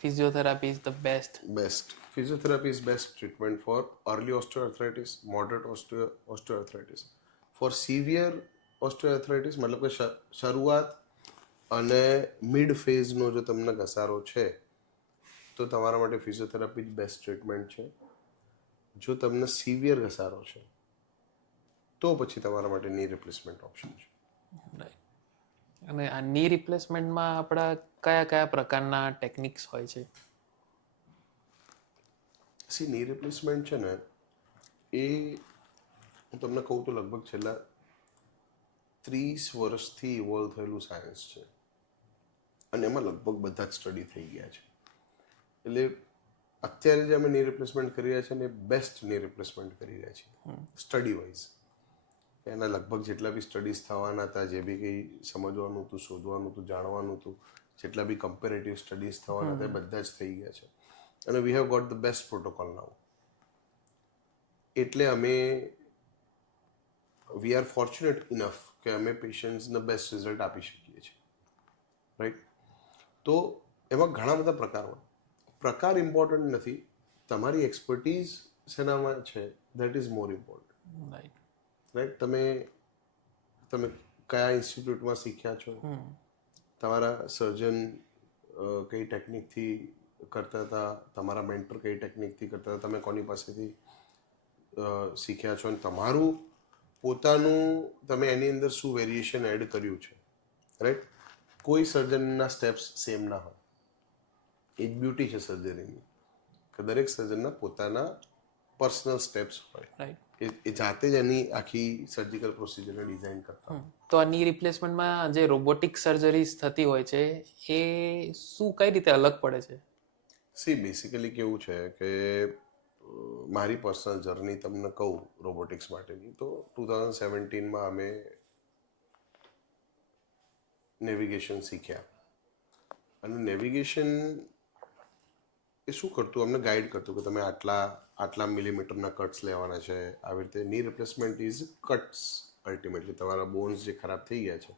Physiotherapy is the best. Best. Physiotherapy is best treatment for early osteoarthritis, moderate osteoarthritis. For severe osteoarthritis, મતલબ કે શરૂઆત અને મિડ ફેઝનો જો તમને ઘસારો છે તો તમારા માટે ફિઝિયોથેરાપી જ બેસ્ટ ટ્રીટમેન્ટ છે. જો તમને સિવિયર ઘસારો છે તો પછી તમારા માટે ની રિપ્લેસમેન્ટ ઓપ્શન છે. અને આ ની રિપ્લેસમેન્ટમાં આપણા કયા કયા પ્રકારના ટેકનિક્સ હોય છે? ની રિપ્લેસમેન્ટ છે ને, એ હું તમને કહું તો લગભગ છેલ્લા 30 વર્ષથી ઇવોલ્વ થયેલું સાયન્સ છે, અને એમાં લગભગ બધા જ સ્ટડી થઈ ગયા છે. એટલે અત્યારે જે અમે ની રિપ્લેસમેન્ટ કરી રહ્યા છીએ ને, એ બેસ્ટ ની રિપ્લેસમેન્ટ કરી રહ્યા છીએ સ્ટડી વાઇઝ. એના લગભગ જેટલા બી સ્ટડીઝ થવાના હતા, જે બી કંઈ સમજવાનું હતું, શોધવાનું હતું, જાણવાનું હતું, જેટલા બી કમ્પેરેટિવ સ્ટડીઝ થવાના હતા, એ બધા જ થઈ ગયા છે. અને we have got the best protocol now. એટલે અમે વી આર ફોર્ચ્યુનેટ ઇનફ કે અમે પેશન્ટ્સને બેસ્ટ રિઝલ્ટ આપી શકીએ છીએ, રાઈટ? તો એમાં ઘણા બધા પ્રકાર હોય. પ્રકાર ઇમ્પોર્ટન્ટ નથી, તમારી એક્સપર્ટીઝ શેનામાં છે that is more important, right? તમે કયા ઇન્સ્ટિટ્યૂટમાં શીખ્યા છો, તમારા સર્જન કઈ ટેકનિકથી કરતા હતા, તમારા મેન્ટર કઈ ટેકનિકથી કરતા હતા, તમે કોની પાસેથી શીખ્યા છો, અને તમારું પોતાનું તમે એની અંદર શું વેરિએશન એડ કર્યું છે, રાઈટ? કોઈ સર્જનના સ્ટેપ્સ સેમ ના હોય. એ જ બ્યુટી છે સર્જરીની, કે દરેક સર્જનના પોતાના પર્સનલ સ્ટેપ્સ હોય. એ જાતે જ એની આખી સર્જિકલ પ્રોસિજરને ડિઝાઇન કરતા હોય. તો આ ની રિપ્લેસમેન્ટમાં જે રોબોટિક સર્જરીઝ થતી હોય છે એ શું કઈ રીતે અલગ પડે છે? બેસિકલી કેવું છે કે મારી પર્સનલ જર્ની તમને કહું રોબોટિક્સ માટેની, તો 2017માં અમે નેવિગેશન શીખ્યા. અને નેવિગેશન એ શું કરતું, અમને ગાઈડ કરતું કે તમે આટલા મિલીમીટરના કટ્સ લેવાના છે, આવી રીતે. ની રિપ્લેસમેન્ટ ઇઝ કટ્સ. અલ્ટિમેટલી તમારા બોન્સ જે ખરાબ થઈ ગયા છે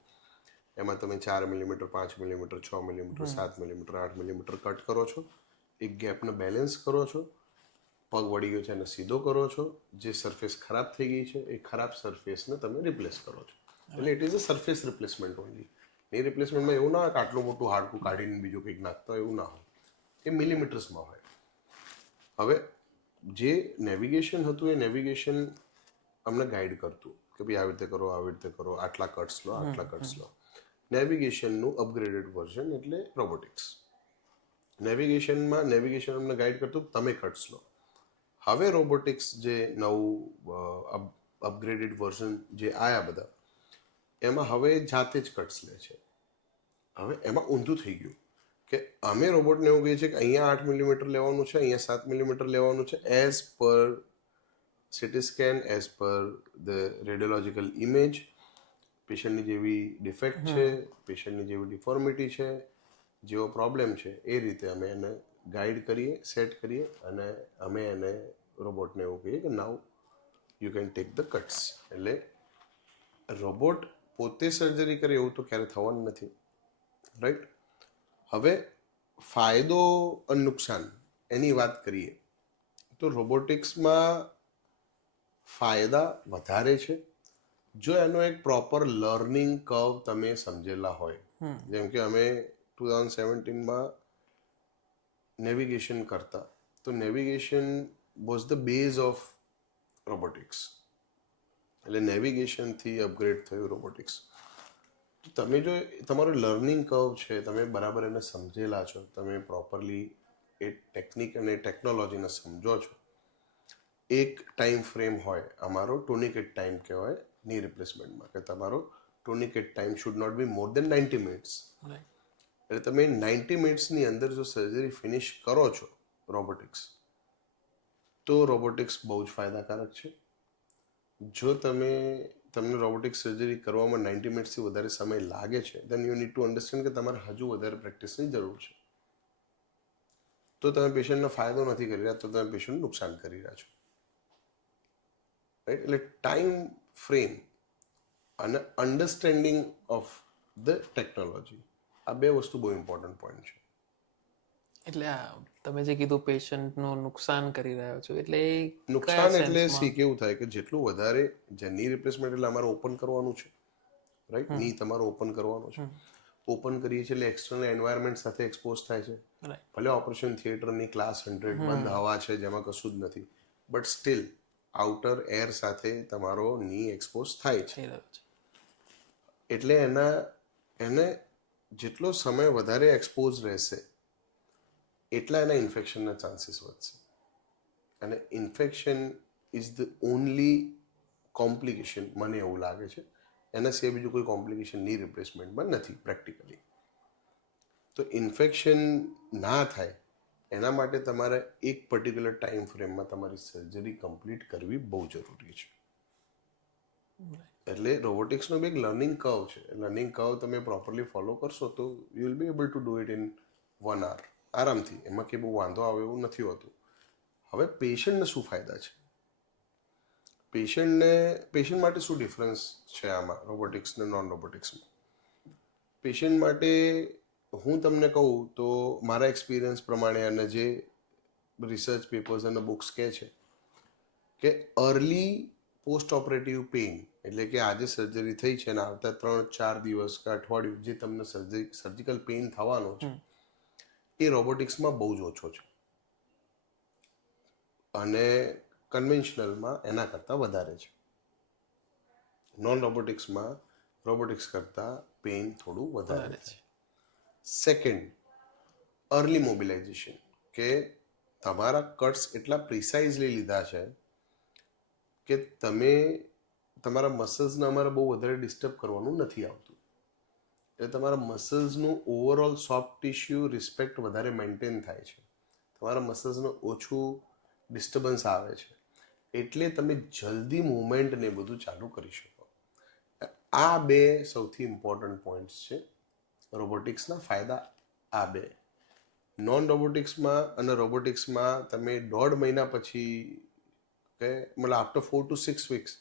એમાં તમે 4 millimetre, 5 millimetre, 6 millimetre, 7 millimetre, 8 millimetre cut કરો છો, એક ગેપને બેલેન્સ કરો છો, પગ વળી ગયો છે એને સીધો કરો છો, જે સરફેસ ખરાબ થઈ ગઈ છે એ ખરાબ સરફેસને તમે રિપ્લેસ કરો છો. એટલે it is a surface replacement only. એ રિપ્લેસમેન્ટમાં એવું ના હોય કે આટલું મોટું હાડકું કાઢીને બીજું કંઈક નાખતા હોય, એવું ના હોય. એ મિલીમીટર્સમાં હોય. હવે જે નેવિગેશન હતું, એ નેવિગેશન અમને ગાઈડ કરતું કે ભાઈ આવી રીતે કરો, આવી રીતે કરો, આટલા કટ્સ લો, આટલા કટ્સ લો. નેવિગેશનનું અપગ્રેડેડ વર્ઝન એટલે રોબોટિક્સ. નેવિગેશન અમને ગાઈડ કરતું તમે કટ્સ લો. હવે રોબોટિક્સ જે નવું અપગ્રેડેડ વર્ઝન જે આયા બધા, એમાં હવે જાતે જ કટ્સ લે છે. હવે એમાં ઊંધું થઈ ગયું કે અમે રોબોટને એવું કહીએ છીએ કે અહીંયા 8 મિલીમીટર લેવાનું છે, અહીંયા 7 મિલીમીટર લેવાનું છે, as per CT scan, as per the radiological image, પેશન્ટની જેવી ડિફેક્ટ છે, પેશન્ટની જેવી ડિફોર્મિટી છે, જેવો પ્રોબ્લેમ છે, એ રીતે અમે એને ગાઈડ કરીએ, સેટ કરીએ, અને અમે એને રોબોટને એવું કહીએ કે now you can take the cuts. એટલે રોબોટ પોતે સર્જરી કરે એવું તો ક્યારે થવાનું નથી, રાઈટ? હવે ફાયદો અને નુકસાન એની વાત કરીએ તો રોબોટિક્સમાં ફાયદા વધારે છે જો એનો એક પ્રોપર લર્નિંગ કર્વ તમે સમજેલા હોય. જેમ કે અમે 2017માં નેવિગેશન કરતા, તો navigation was the base of robotics. એટલે નેવિગેશનથી અપગ્રેડ થયું રોબોટિક્સ. તમે જો તમારું લર્નિંગ કર્વ છે, તમે બરાબર એને સમજેલા છો, તમે પ્રોપરલી એ ટેકનિક અને ટેકનોલોજીને સમજો છો, એક ટાઈમ ફ્રેમ હોય, અમારો ટુનિકેટ ટાઈમ કહેવાય ની રિપ્લેસમેન્ટમાં, કે તમારો tourniquet time should not be more than 90 minutes. એટલે તમે 90 મિનિટ્સની અંદર જો સર્જરી ફિનિશ કરો છો રોબોટિક્સ, તો રોબોટિક્સ બહુ જ ફાયદાકારક છે. જો તમે તમને રોબોટિક સર્જરી કરવામાં 90 મિનિટ્સથી વધારે સમય લાગે છે then you need to understand કે તમારે હજુ વધારે પ્રેક્ટિસની જરૂર છે. તો તમે પેશન્ટનો ફાયદો નથી કરી રહ્યા, તો તમે પેશન્ટ નુકસાન કરી રહ્યા છો. રાઈટ? એટલે ટાઈમ ફ્રેમ અને અન્ડરસ્ટેન્ડિંગ ઓફ ધ ટેકનોલોજી, આ બે વસ્તુ બહુ ઇમ્પોર્ટન્ટ પોઈન્ટ છે. એટલે તમે જે કીધું પેશન્ટનું નુકસાન કરી રહ્યો છો, એટલે એ નુકસાન એટલે કેવું થાય કે જેટલું વધારે ની રિપ્લેસમેન્ટ એટલે અમારે ઓપન કરવાનું છે, રાઈટ? ની તમારે ઓપન કરવાનું છે. ઓપન કરીએ છીએ એટલે એક્સટર્નલ એન્વાયરમેન્ટ સાથે એક્સપોઝ થાય છે. ભલે ઓપરેશન થિયેટરની ક્લાસ 100 બંધ હવા છે જેમાં કશું જ નથી, બટ સ્ટીલ આઉટર એર સાથે તમારો ની એક્સપોઝ થાય છે. એટલે એને જેટલો સમય વધારે એક્સપોઝ રહેશે એટલા એના ઇન્ફેક્શનના ચાન્સીસ વધશે. અને infection is the only complication, મને એવું લાગે છે. એના સિવાય બીજું કોઈ કોમ્પ્લિકેશન ની રિપ્લેસમેન્ટમાં નથી પ્રેક્ટિકલી. તો ઇન્ફેક્શન ના થાય એના માટે તમારે એક પર્ટિક્યુલર ટાઈમ ફ્રેમમાં તમારી સર્જરી કમ્પ્લીટ કરવી બહુ જરૂરી છે. એટલે રોબોટિક્સનો બી એક લર્નિંગ કર્વ છે. લર્નિંગ કર્વ તમે પ્રોપરલી ફોલો કરશો તો you will be able to do it in 1 hour આરામથી. એમાં કે બહુ વાંધો આવે એવું નથી હોતું. હવે પેશન્ટને શું ફાયદા છે? પેશન્ટ માટે શું ડિફરન્સ છે આમાં રોબોટિક્સ ને નોન રોબોટિક્સમાં? પેશન્ટ માટે હું તમને કહું તો મારા એક્સપિરિયન્સ પ્રમાણે અને જે રિસર્ચ પેપર્સ અને બુક્સ કહે છે કે અર્લી પોસ્ટ ઓપરેટિવ પેઇન, એટલે કે આજે સર્જરી થઈ છે ને આવતા 3-4 દિવસ કે અઠવાડિયું જે તમને સર્જિકલ પેઇન થવાનો છે એ રોબોટિક્સમાં બહુ જ ઓછો છે અને કન્વેન્શનલમાં એના કરતાં વધારે છે. નોન રોબોટિક્સમાં રોબોટિક્સ કરતાં પેઇન થોડું વધારે છે. સેકન્ડ, અર્લી મોબિલાઇઝેશન, કે તમારા કટ્સ એટલા પ્રિસાઇઝલી લીધા છે કે તમારા મસલ્સને અમારે બહુ વધારે ડિસ્ટર્બ કરવાનું નથી આવતું. એટલે તમારા મસલ્સનું ઓવરઓલ સોફ્ટ ટિશ્યુ રિસ્પેક્ટ વધારે મેન્ટેન થાય છે. તમારા મસલ્સનું ઓછું ડિસ્ટર્બન્સ આવે છે. એટલે તમે જલ્દી મૂવમેન્ટ ને બધું ચાલુ કરી શકો. આ બે સૌથી ઇમ્પોર્ટન્ટ પોઈન્ટ્સ છે રોબોટિક્સના ફાયદા. આ બે નોન રોબોટિક્સમાં અને રોબોટિક્સમાં તમે 1.5 મહિના પછી કે મતલબ આફ્ટર 4 to 6 weeks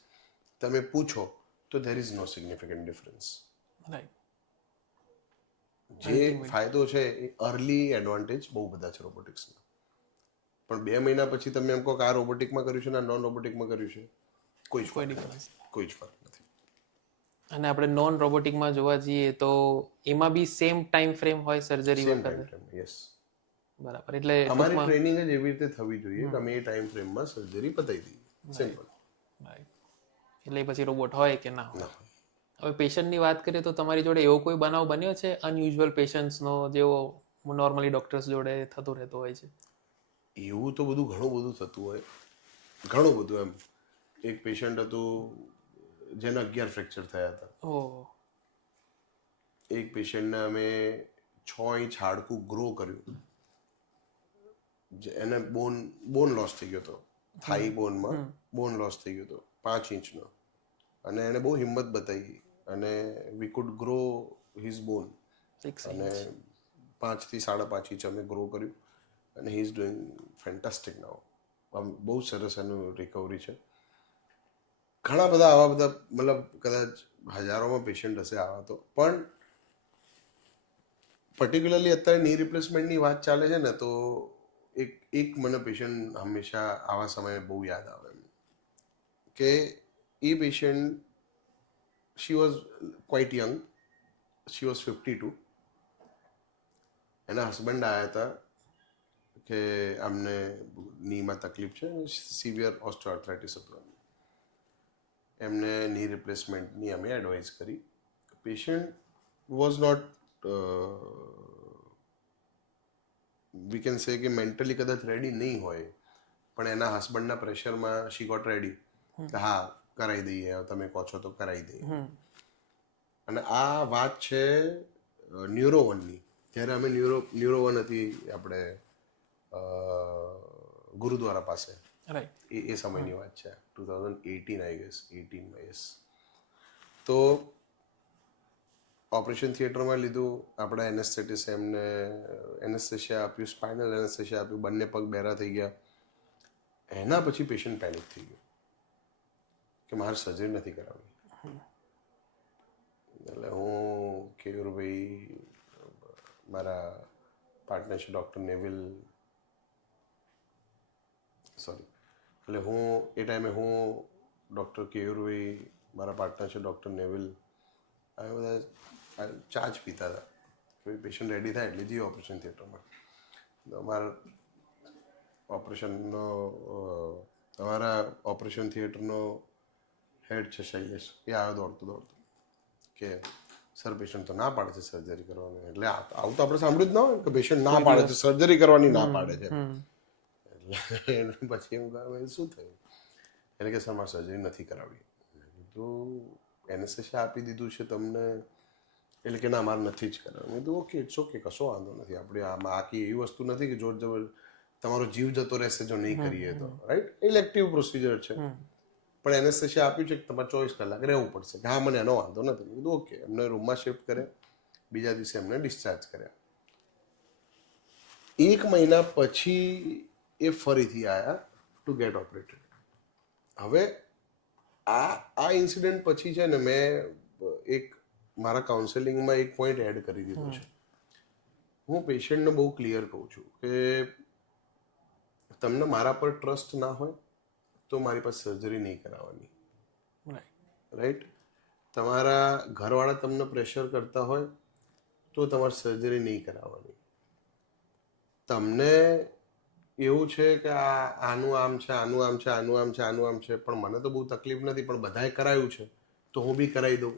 તમે પૂછો તો there is no significant difference. જે ફાયદો છે એ અર્લી એડવાન્ટેજ બહુ બધા છે રોબોટિક્સના. પણ 2 મહિના પછી તમે એમ કહો કે આ રોબોટિકમાં કર્યું છે ને નોન રોબોટિકમાં કર્યું છે, કોઈ જ ફરક નથી. અને આપણે નોન રોબોટિકમાં જોવા જઈએ તો એમાં બી સેમ ટાઈમ ફ્રેમ હોય સર્જરી વખતે? યસ, બરાબર. એટલે અમારી ટ્રેનિંગ જ એવી રીતે થવી જોઈએ કે અમે એ ટાઈમ ફ્રેમમાં સર્જરી પતાવી દઈએ. સિમ્પલ. એટલે પછી રોબોટ હોય કે ના હોય. હવે પેશન્ટની વાત કરીએ તો તમારી જોડે એવો કોઈ બનાવ બન્યો છે અનયુઝ્યુઅલ પેશન્ટ્સનો, જેવો નોર્મલી ડોક્ટર્સ જોડે થતું રહેતું હોય છે? એવું તો ઘણું બધું થતું હોય, ઘણું બધું. એમ એક પેશન્ટ હતું જેને 11 ફ્રેક્ચર થયા હતા. એક પેશન્ટને અમે 6 ઇંચ હાડકું ગ્રો કર્યું. એને બોન લોસ થઈ ગયો હતો, થાઈ બોનમાં બોન લોસ થઈ ગયો હતો 5 ઇંચનો. અને એને બહુ હિંમત બતાવી અને વી કુડ ગ્રો હિઝ બોન. અને 5 થી 5.5 ઇંચ અમે ગ્રો કર્યું અને હી ઇઝ ડુઈંગ ફેન્ટાસ્ટિક નાઉ. બહુ સરસ એનું રિકવરી છે. ઘણા બધા આવા બધા મતલબ કદાચ હજારોમાં પેશન્ટ હશે આવા તો. પણ પર્ટિક્યુલરલી અત્યારે ની રિપ્લેસમેન્ટની વાત ચાલે છે ને તો એક મને પેશન્ટ હંમેશા આવા સમયે બહુ યાદ આવે કે એ patient, she was quite young, she was 52. એના હસબન્ડ આવ્યા હતા કે અમને નીમાં તકલીફ છે, સિવિયર ઓસ્ટિયોઆર્થરાઇટિસ હતું. એમને ની રિપ્લેસમેન્ટની અમે એડવાઇસ કરી. Patient was not we can say કે મેન્ટલી કદાચ રેડી નહીં હોય, પણ એના હસબન્ડના પ્રેશરમાં શી ગોટ રેડી કે હા કરાવી દઈએ, તમે કહો છો તો કરાવી દઈએ. અને આ વાત છે ન્યુરો1ની. જ્યારે અમે ન્યુરો1 હતી આપણે ગુરુદ્વારા પાસે, એ સમયની વાત છે, 2018 આઈ ગેસ, 18 યસ. તો ઓપરેશન થિયેટરમાં લીધું, આપણા એનેસ્થેટિસિયમને એનેસ્થેશિયા આપ્યું, સ્પાઇનલ એનેસ્થેશિયા આપ્યું, બંને પગ બહેરા થઈ ગયા. એના પછી પેશન્ટ પેનિક થઈ ગયો કે મારે સર્જરી નથી કરાવવી. એટલે હું કેયુરભાઈ, મારા પાર્ટનર છે ડૉક્ટર નેવિલ, સોરી, એટલે હું એ ટાઈમે ડૉક્ટર કેયુરભાઈ, મારા પાર્ટનર છે ડૉક્ટર નેવિલ, આ બધા ચા જ પીતા હતા. કોઈ પેશન્ટ રેડી થાય એટલે જઈએ ઓપરેશન થિયેટરમાં. અમારા ઓપરેશન થિયેટરનો હેડ છે શૈલેષ, એ આવ્યો દોડતો કે સર પેશન્ટ તો ના પાડે છે સર્જરી કરવાની. એટલે આવું તો આપણે સાંભળ્યું જ ના હોય કે પેશન્ટ ના પાડે છે, સર્જરી કરવાની ના પાડે છે. એટલે પછી એમ કહ્યું શું થયું? એટલે કે સર મારે સર્જરી નથી કરાવવી. તો એનેસ્થેશિયા આપી દીધું છે તમને, એટલે કે ના મારે નથી જ કરાવવું. મેં કીધું ઓકે, ઇટ્સ ઓકે, કશો વાંધો નથી. આપણે આમાં આખી એવી વસ્તુ નથી કે જોર જબર તમારો જીવ જતો રહેશે જો નહીં કરીએ તો, રાઈટ? ઇલેક્ટિવ પ્રોસિજર છે. પણ એનેસ્થેશિયા આપ્યું છે કે તમારે 24 કલાક રહેવું પડશે. હા, મને એનો વાંધો નથી. મેં કીધું ઓકે. એમને રૂમમાં શિફ્ટ કર્યા, બીજા દિવસે એમને ડિસ્ચાર્જ કર્યા. 1 મહિના પછી એ ફરીથી આવ્યા ટુ ગેટ ઓપરેટેડ. હવે આ ઇન્સિડન્ટ પછી છે ને મેં મારા કાઉન્સેલિંગમાં એક પોઈન્ટ એડ કરી દીધો છે. હું પેશન્ટને બહુ ક્લિયર કહું છું કે તમને મારા પર ટ્રસ્ટ ના હોય તો મારી પાસે સર્જરી નહીં કરાવવાની, રાઈટ? તમારા ઘરવાળા તમને પ્રેશર કરતા હોય તો તમારે સર્જરી નહીં કરાવવાની. તમને એવું છે કે આનું આમ છે, આનું આમ છે, આનું આમ છે, આનું આમ છે, પણ મને તો બહુ તકલીફ નથી, પણ બધાએ કરાયું છે તો હું બી કરાવી દઉં,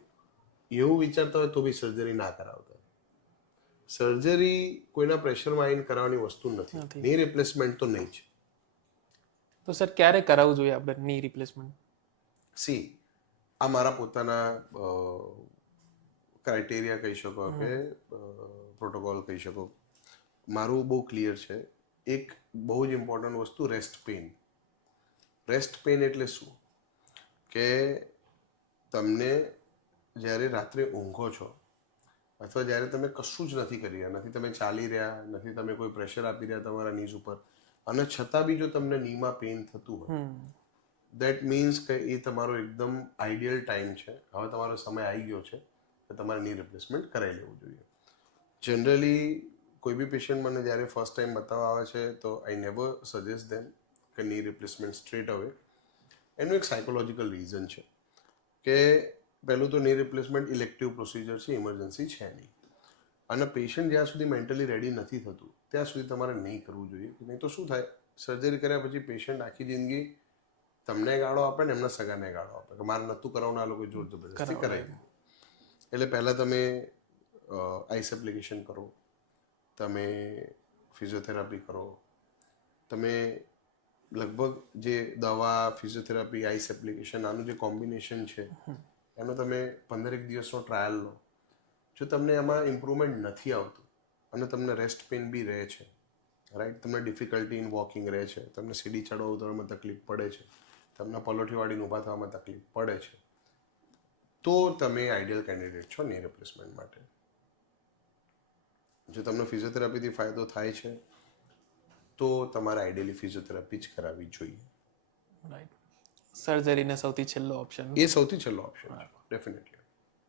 એવું વિચારતા હોય તો બી સર્જરી ના કરાવતા. સર્જરી કોઈના પ્રેશરમાં આવીને કરાવવાની વસ્તુ નથી. ની રિપ્લેસમેન્ટ તો નહીં જ. તો સર ક્યારે કરાવવું જોઈએ આપણે ની રિપ્લેસમેન્ટ? સી, આ મારા પોતાના ક્રાઇટેરિયા કહી શકો કે પ્રોટોકોલ કહી શકો. મારું બહુ ક્લિયર છે. એક બહુ જ ઇમ્પોર્ટન્ટ વસ્તુ, રેસ્ટ પેઇન. રેસ્ટ પેઇન એટલે શું? કે તમને જ્યારે રાત્રે ઊંઘો છો અથવા જ્યારે તમે કશું જ નથી કરી રહ્યા, નથી તમે ચાલી રહ્યા, નથી તમે કોઈ પ્રેશર આપી રહ્યા તમારા નીઝ ઉપર, અને છતાં બી જો તમને નીમાં પેઇન થતું હોય, દેટ મીન્સ કે એ તમારો એકદમ આઈડિયલ ટાઈમ છે. હવે તમારો સમય આવી ગયો છે કે તમારે ની રિપ્લેસમેન્ટ કરાવી લેવું જોઈએ. જનરલી કોઈ બી પેશન્ટ મને જ્યારે ફર્સ્ટ ટાઈમ બતાવવા આવે છે તો આઈ નેવર સજેસ્ટ ધેમ કે ની રિપ્લેસમેન્ટ સ્ટ્રેટ અવે. એનું એક સાયકોલોજીકલ રીઝન છે કે પહેલું તો ની રિપ્લેસમેન્ટ ઇલેક્ટિવ પ્રોસિજર છે, ઇમરજન્સી છે નહીં. અને પેશન્ટ જ્યાં સુધી મેન્ટલી રેડી નથી થતું ત્યાં સુધી તમારે નહીં કરવું જોઈએ. નહીં તો શું થાય, સર્જરી કર્યા પછી પેશન્ટ આખી જિંદગી તમને ગાળો આપે ને એમના સગાને ગાળો આપે કે મારે નહોતું કરાવવાનું, આ લોકો જોર જબરદસ્તી કરાવી દીધું. એટલે પહેલાં તમે આઈસ એપ્લિકેશન કરો, તમે ફિઝિયોથેરાપી કરો, તમે લગભગ જે દવા, ફિઝિયોથેરાપી, આઈસ એપ્લિકેશન, આનું જે કોમ્બિનેશન છે એનો તમે 15 દિવસનો ટ્રાયલ લો. જો તમને એમાં ઇમ્પ્રુવમેન્ટ નથી આવતું અને તમને રેસ્ટ પેઇન બી રહે છે, રાઈટ, તમને ડિફિકલ્ટી ઇન વોકિંગ રહે છે, તમને સીડી ચડવા ઉતરવામાં તકલીફ પડે છે, તમને પલોઠી વાળીને ઊભા થવામાં તકલીફ પડે છે, તો તમે આઈડિયલ કેન્ડિડેટ છો ની રિપ્લેસમેન્ટ માટે. જો તમને ફિઝિયોથેરાપીથી ફાયદો થાય છે તો તમારે આઈડિયલી ફિઝિયોથેરાપી જ કરાવવી જોઈએ. રાઈટ. સર્જરીને સૌથી છેલ્લો ઓપ્શન. એ સૌથી છેલ્લો ઓપ્શન છે, ડેફિનેટલી.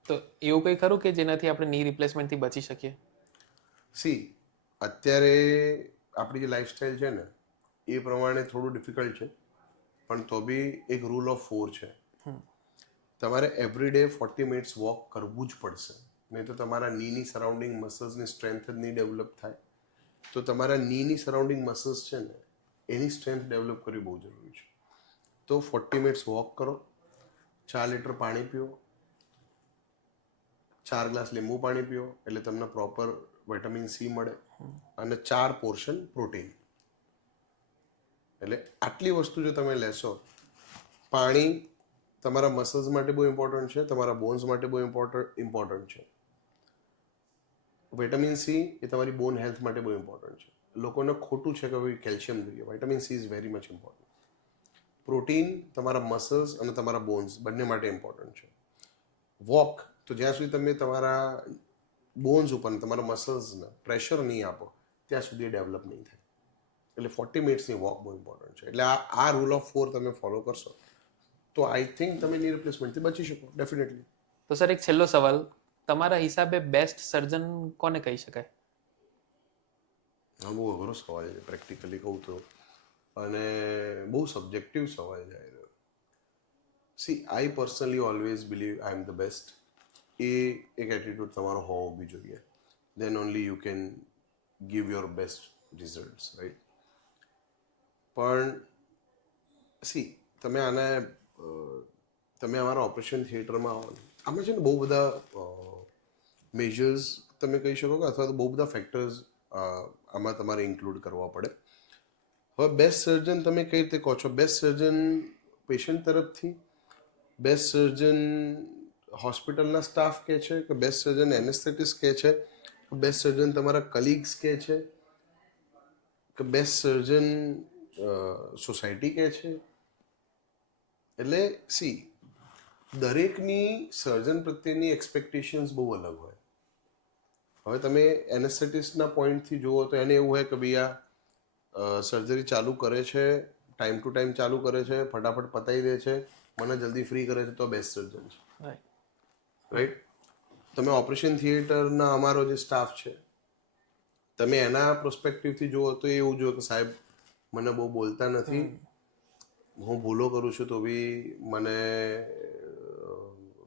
તો એવું કંઈ ખરું કે જેનાથી આપણે ની રિપ્લેસમેન્ટથી બચી શકીએ? સી, અત્યારે આપણી જે લાઈફસ્ટાઈલ છે ને એ પ્રમાણે થોડું ડિફિકલ્ટ છે, પણ તો બી એક રૂલ ઓફ 4 છે. તમારે એવરી ડે 40 મિનિટ્સ વોક કરવું જ પડશે, નહીં તો તમારા નીની સરાઉન્ડિંગ મસલ્સની સ્ટ્રેન્થ જ નહીં ડેવલપ થાય. તો તમારા નીની સરાઉન્ડિંગ મસલ્સ છે ને એની સ્ટ્રેન્થ ડેવલપ કરવી બહુ જરૂરી છે. તો 40 મિનિટ્સ વોક કરો, 4 લીટર પાણી પીઓ, 4 ગ્લાસ લીંબુ પાણી પીઓ, એટલે તમને પ્રોપર વિટામિન સી મળે, અને 4 પોર્શન પ્રોટીન. એટલે આટલી વસ્તુ જો તમે લેશો, પાણી તમારા મસલ્સ માટે બહુ ઇમ્પોર્ટન્ટ છે, તમારા બોન્સ માટે બહુ ઇમ્પોર્ટન્ટ છે. વિટામિન સી એ તમારી બોન હેલ્થ માટે બહુ ઇમ્પોર્ટન્ટ છે. લોકોને ખોટું છે કે ભાઈ કેલ્શિયમ જોઈએ. Vitamin she is very much important. Protein તમારા મસલ્સ અને તમારા બોન્સ બંને માટે ઇમ્પોર્ટન્ટ છે. વોક તો જ્યાં સુધી તમે તમારા બોન્સ ઉપર તમારા મસલ્સને પ્રેશર નહીં આપો ત્યાં સુધી ડેવલપ નહીં થાય. એટલે 40 મિનિટ્સની વોક બહુ ઇમ્પોર્ટન્ટ છે. એટલે આ રૂલ ઓફ 4 તમે ફોલો કરશો તો આઈ થિંક તમે ની રિપ્લેસમેન્ટથી બચી શકો ડેફિનેટલી. તો સર એક છેલ્લો સવાલ, તમારા હિસાબે બેસ્ટ સર્જન કોને કહી શકાય? હા, બહુ અઘરો સવાલ છે પ્રેક્ટિકલી કહું તો, અને બહુ સબ્જેક્ટિવ સવાલ છે. See I personally always believe I am the best. એ એક એટીટ્યુડ તમારો હોવો બી જોઈએ. Then only you can give your best results, right? પણ સી તમે અમારા ઓપરેશન થિયેટરમાં આવો, આમાં છે ને બહુ બધા મેજર્સ તમે કહી શકો કે અથવા તો બહુ બધા ફેક્ટર્સ આમાં તમારે ઇન્ક્લુડ કરવા પડે. હવે બેસ્ટ સર્જન તમે કઈ રીતે કહો છો? બેસ્ટ સર્જન પેશન્ટ તરફથી, બેસ્ટ સર્જન હોસ્પિટલના સ્ટાફ કહે છે, કે બેસ્ટ સર્જન એનેસ્થેટિસ્ટ કહે છે, બેસ્ટ સર્જન તમારા કલીગ્સ કહે છે, કે બેસ્ટ સર્જન સોસાયટી કહે છે? એટલે સી દરેકની સર્જન પ્રત્યેની એક્સપેક્ટેશન્સ બહુ અલગ હોય. હવે તમે એનેસ્થેટિસ્ટના પોઈન્ટથી જુઓ તો એને એવું હોય કે ભાઈ આ સર્જરી ચાલુ કરે છે, ટાઈમ ટુ ટાઈમ ચાલુ કરે છે, ફટાફટ પતાવી દે છે, મને જલ્દી ફ્રી કરે છે, તો બેસ્ટ સર્જન છે, રાઈટ? તમે ઓપરેશન થિયેટરના અમારો જે સ્ટાફ છે, તમે એના પ્રોસ્પેક્ટિવથી જુઓ તો એવું જુઓ કે સાહેબ મને બહુ બોલતા નથી, હું ભૂલો કરું છું તો બી મને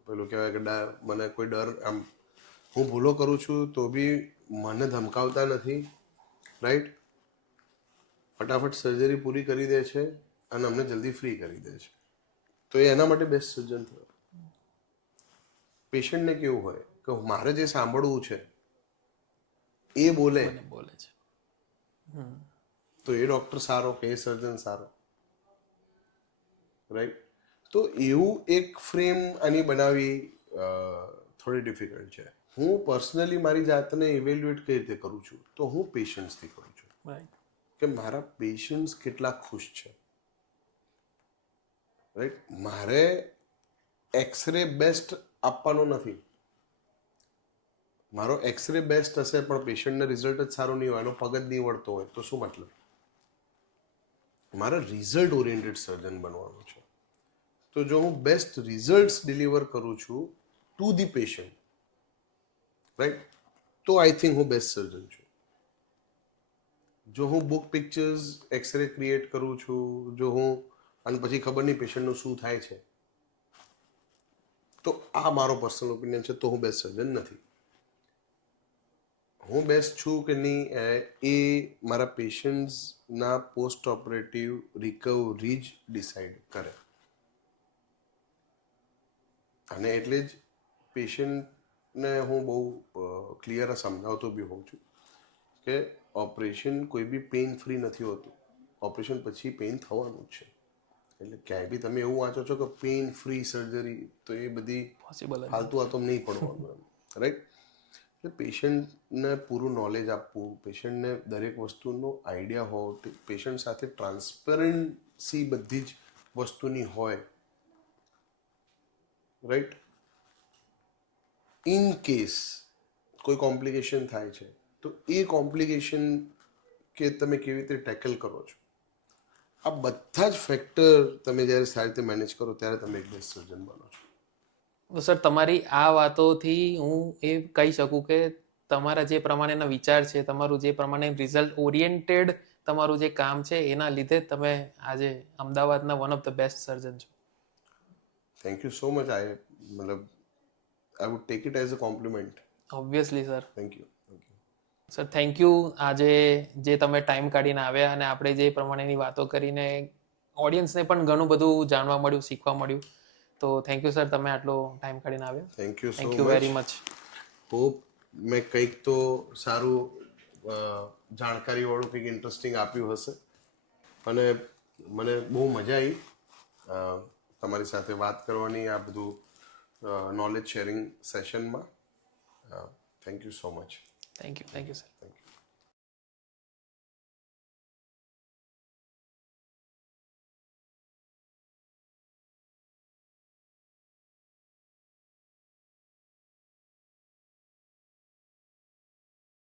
પેલું કહેવાય કે મને કોઈ ડર, આમ હું ભૂલો કરું છું તો બી મને ધમકાવતા નથી, રાઈટ? ફટાફટ સર્જરી પૂરી કરી દે છે અને અમને જલ્દી ફ્રી કરી દે છે. તો એ એના માટે બેસ્ટ સર્જન થયો. પેશન્ટને કેવું હોય કે મારે જે સાંભળવું છે એ બોલે છે, તો એ ડૉક્ટર સારો કે એ સર્જન સારો, રાઈટ? તો એવું એક ફ્રેમ આની બનાવવી થોડી ડિફિકલ્ટ છે. હું પર્સનલી મારી જાતને ઇવેલ્યુએટ કઈ રીતે કરું છું તો હું પેશન્ટ્સથી કરું છું કે મારા પેશન્ટ્સ કેટલા ખુશ છે, રાઈટ? મારે એક્સરે બેસ્ટ આપવાનો નથી. મારો એક્સરે બેસ્ટ હશે પણ પેશન્ટને રિઝલ્ટ જ સારું નહીં હોય, એનો પગ જ નહીં વળતો હોય તો શું મતલબ? મારે રિઝલ્ટ ઓરિએન્ટેડ સર્જન બનવાનું છે. તો જો હું બેસ્ટ રિઝલ્ટ્સ ડિલિવર કરું છું ટુ ધી પેશન્ટ, રાઈટ, તો આઈ થિંક હું બેસ્ટ સર્જન છું. જો હું બુક પિક્ચર્સ એક્સરે ક્રિએટ કરું છું, જો હું અને પછી ખબર નહીં પેશન્ટનું શું થાય છે, તો આ મારો પર્સનલ ઓપિનિયન છે, તો હું બેસ્ટ સર્જન નથી. હું બેસ્ટ છું કે નહીં એ મારા પેશન્ટ્સના પોસ્ટ ઓપરેટિવ રિકવરી જ ડિસાઈડ કરે. અને એટલે જ પેશન્ટને હું બહુ ક્લિયર સમજાવતો બી હોઉં છું કે ઓપરેશન કોઈ બી પેઇન ફ્રી નથી હોતું. ઓપરેશન પછી પેઇન થવાનું જ છે. એટલે ક્યાંય બી તમે એવું વાંચો છો કે પેઇન ફ્રી સર્જરી, તો એ બધી ફાલતુ વાતો નહીં પડવાનું, રાઈટ? એટલે પેશન્ટને પૂરું નોલેજ આપવું, પેશન્ટને દરેક વસ્તુનો આઈડિયા હોવો, પેશન્ટ સાથે ટ્રાન્સપરન્સી બધી જ વસ્તુની હોય, રાઈટ? ઇન કેસ કોઈ કોમ્પ્લિકેશન થાય છે તો એ કોમ્પ્લિકેશન કે તમે કેવી રીતે ટેકલ કરો છો, આ બધા જ ફેક્ટર તમે જ્યારે સારી રીતે મેનેજ કરો ત્યારે તમે એક બેસ્ટ સર્જન બનો છો. તો સર તમારી આ વાતોથી હું એ કહી શકું કે તમારા જે પ્રમાણેના વિચાર છે, તમારું જે પ્રમાણે રિઝલ્ટ ઓરિએન્ટેડ તમારું જે કામ છે, એના લીધે તમે આજે અમદાવાદના વન ઓફ ધ બેસ્ટ સર્જન છો. Thank you so much. I would take it as a compliment. Obviously sir. Thank you sir, thank you. આજે જે તમે ટાઈમ કાઢીને આવ્યા અને આપણે જે પ્રમાણેની વાતો કરીને ઓડિયન્સને પણ ઘણું બધું જાણવા મળ્યું, શીખવા મળ્યું. તો થેન્ક યુ સર, તમે આટલો ટાઈમ કાઢીને આવ્યા. Thank you thank you very much. Hope મેં કંઈક તો સારું જાણકારીવાળું કંઈક ઇન્ટરેસ્ટિંગ આપ્યું હશે અને મને બહુ મજા આવી તમારી સાથે વાત કરવાની આ બધું નોલેજ શેરિંગ સેશનમાં. Thank you so much. Thank you sir.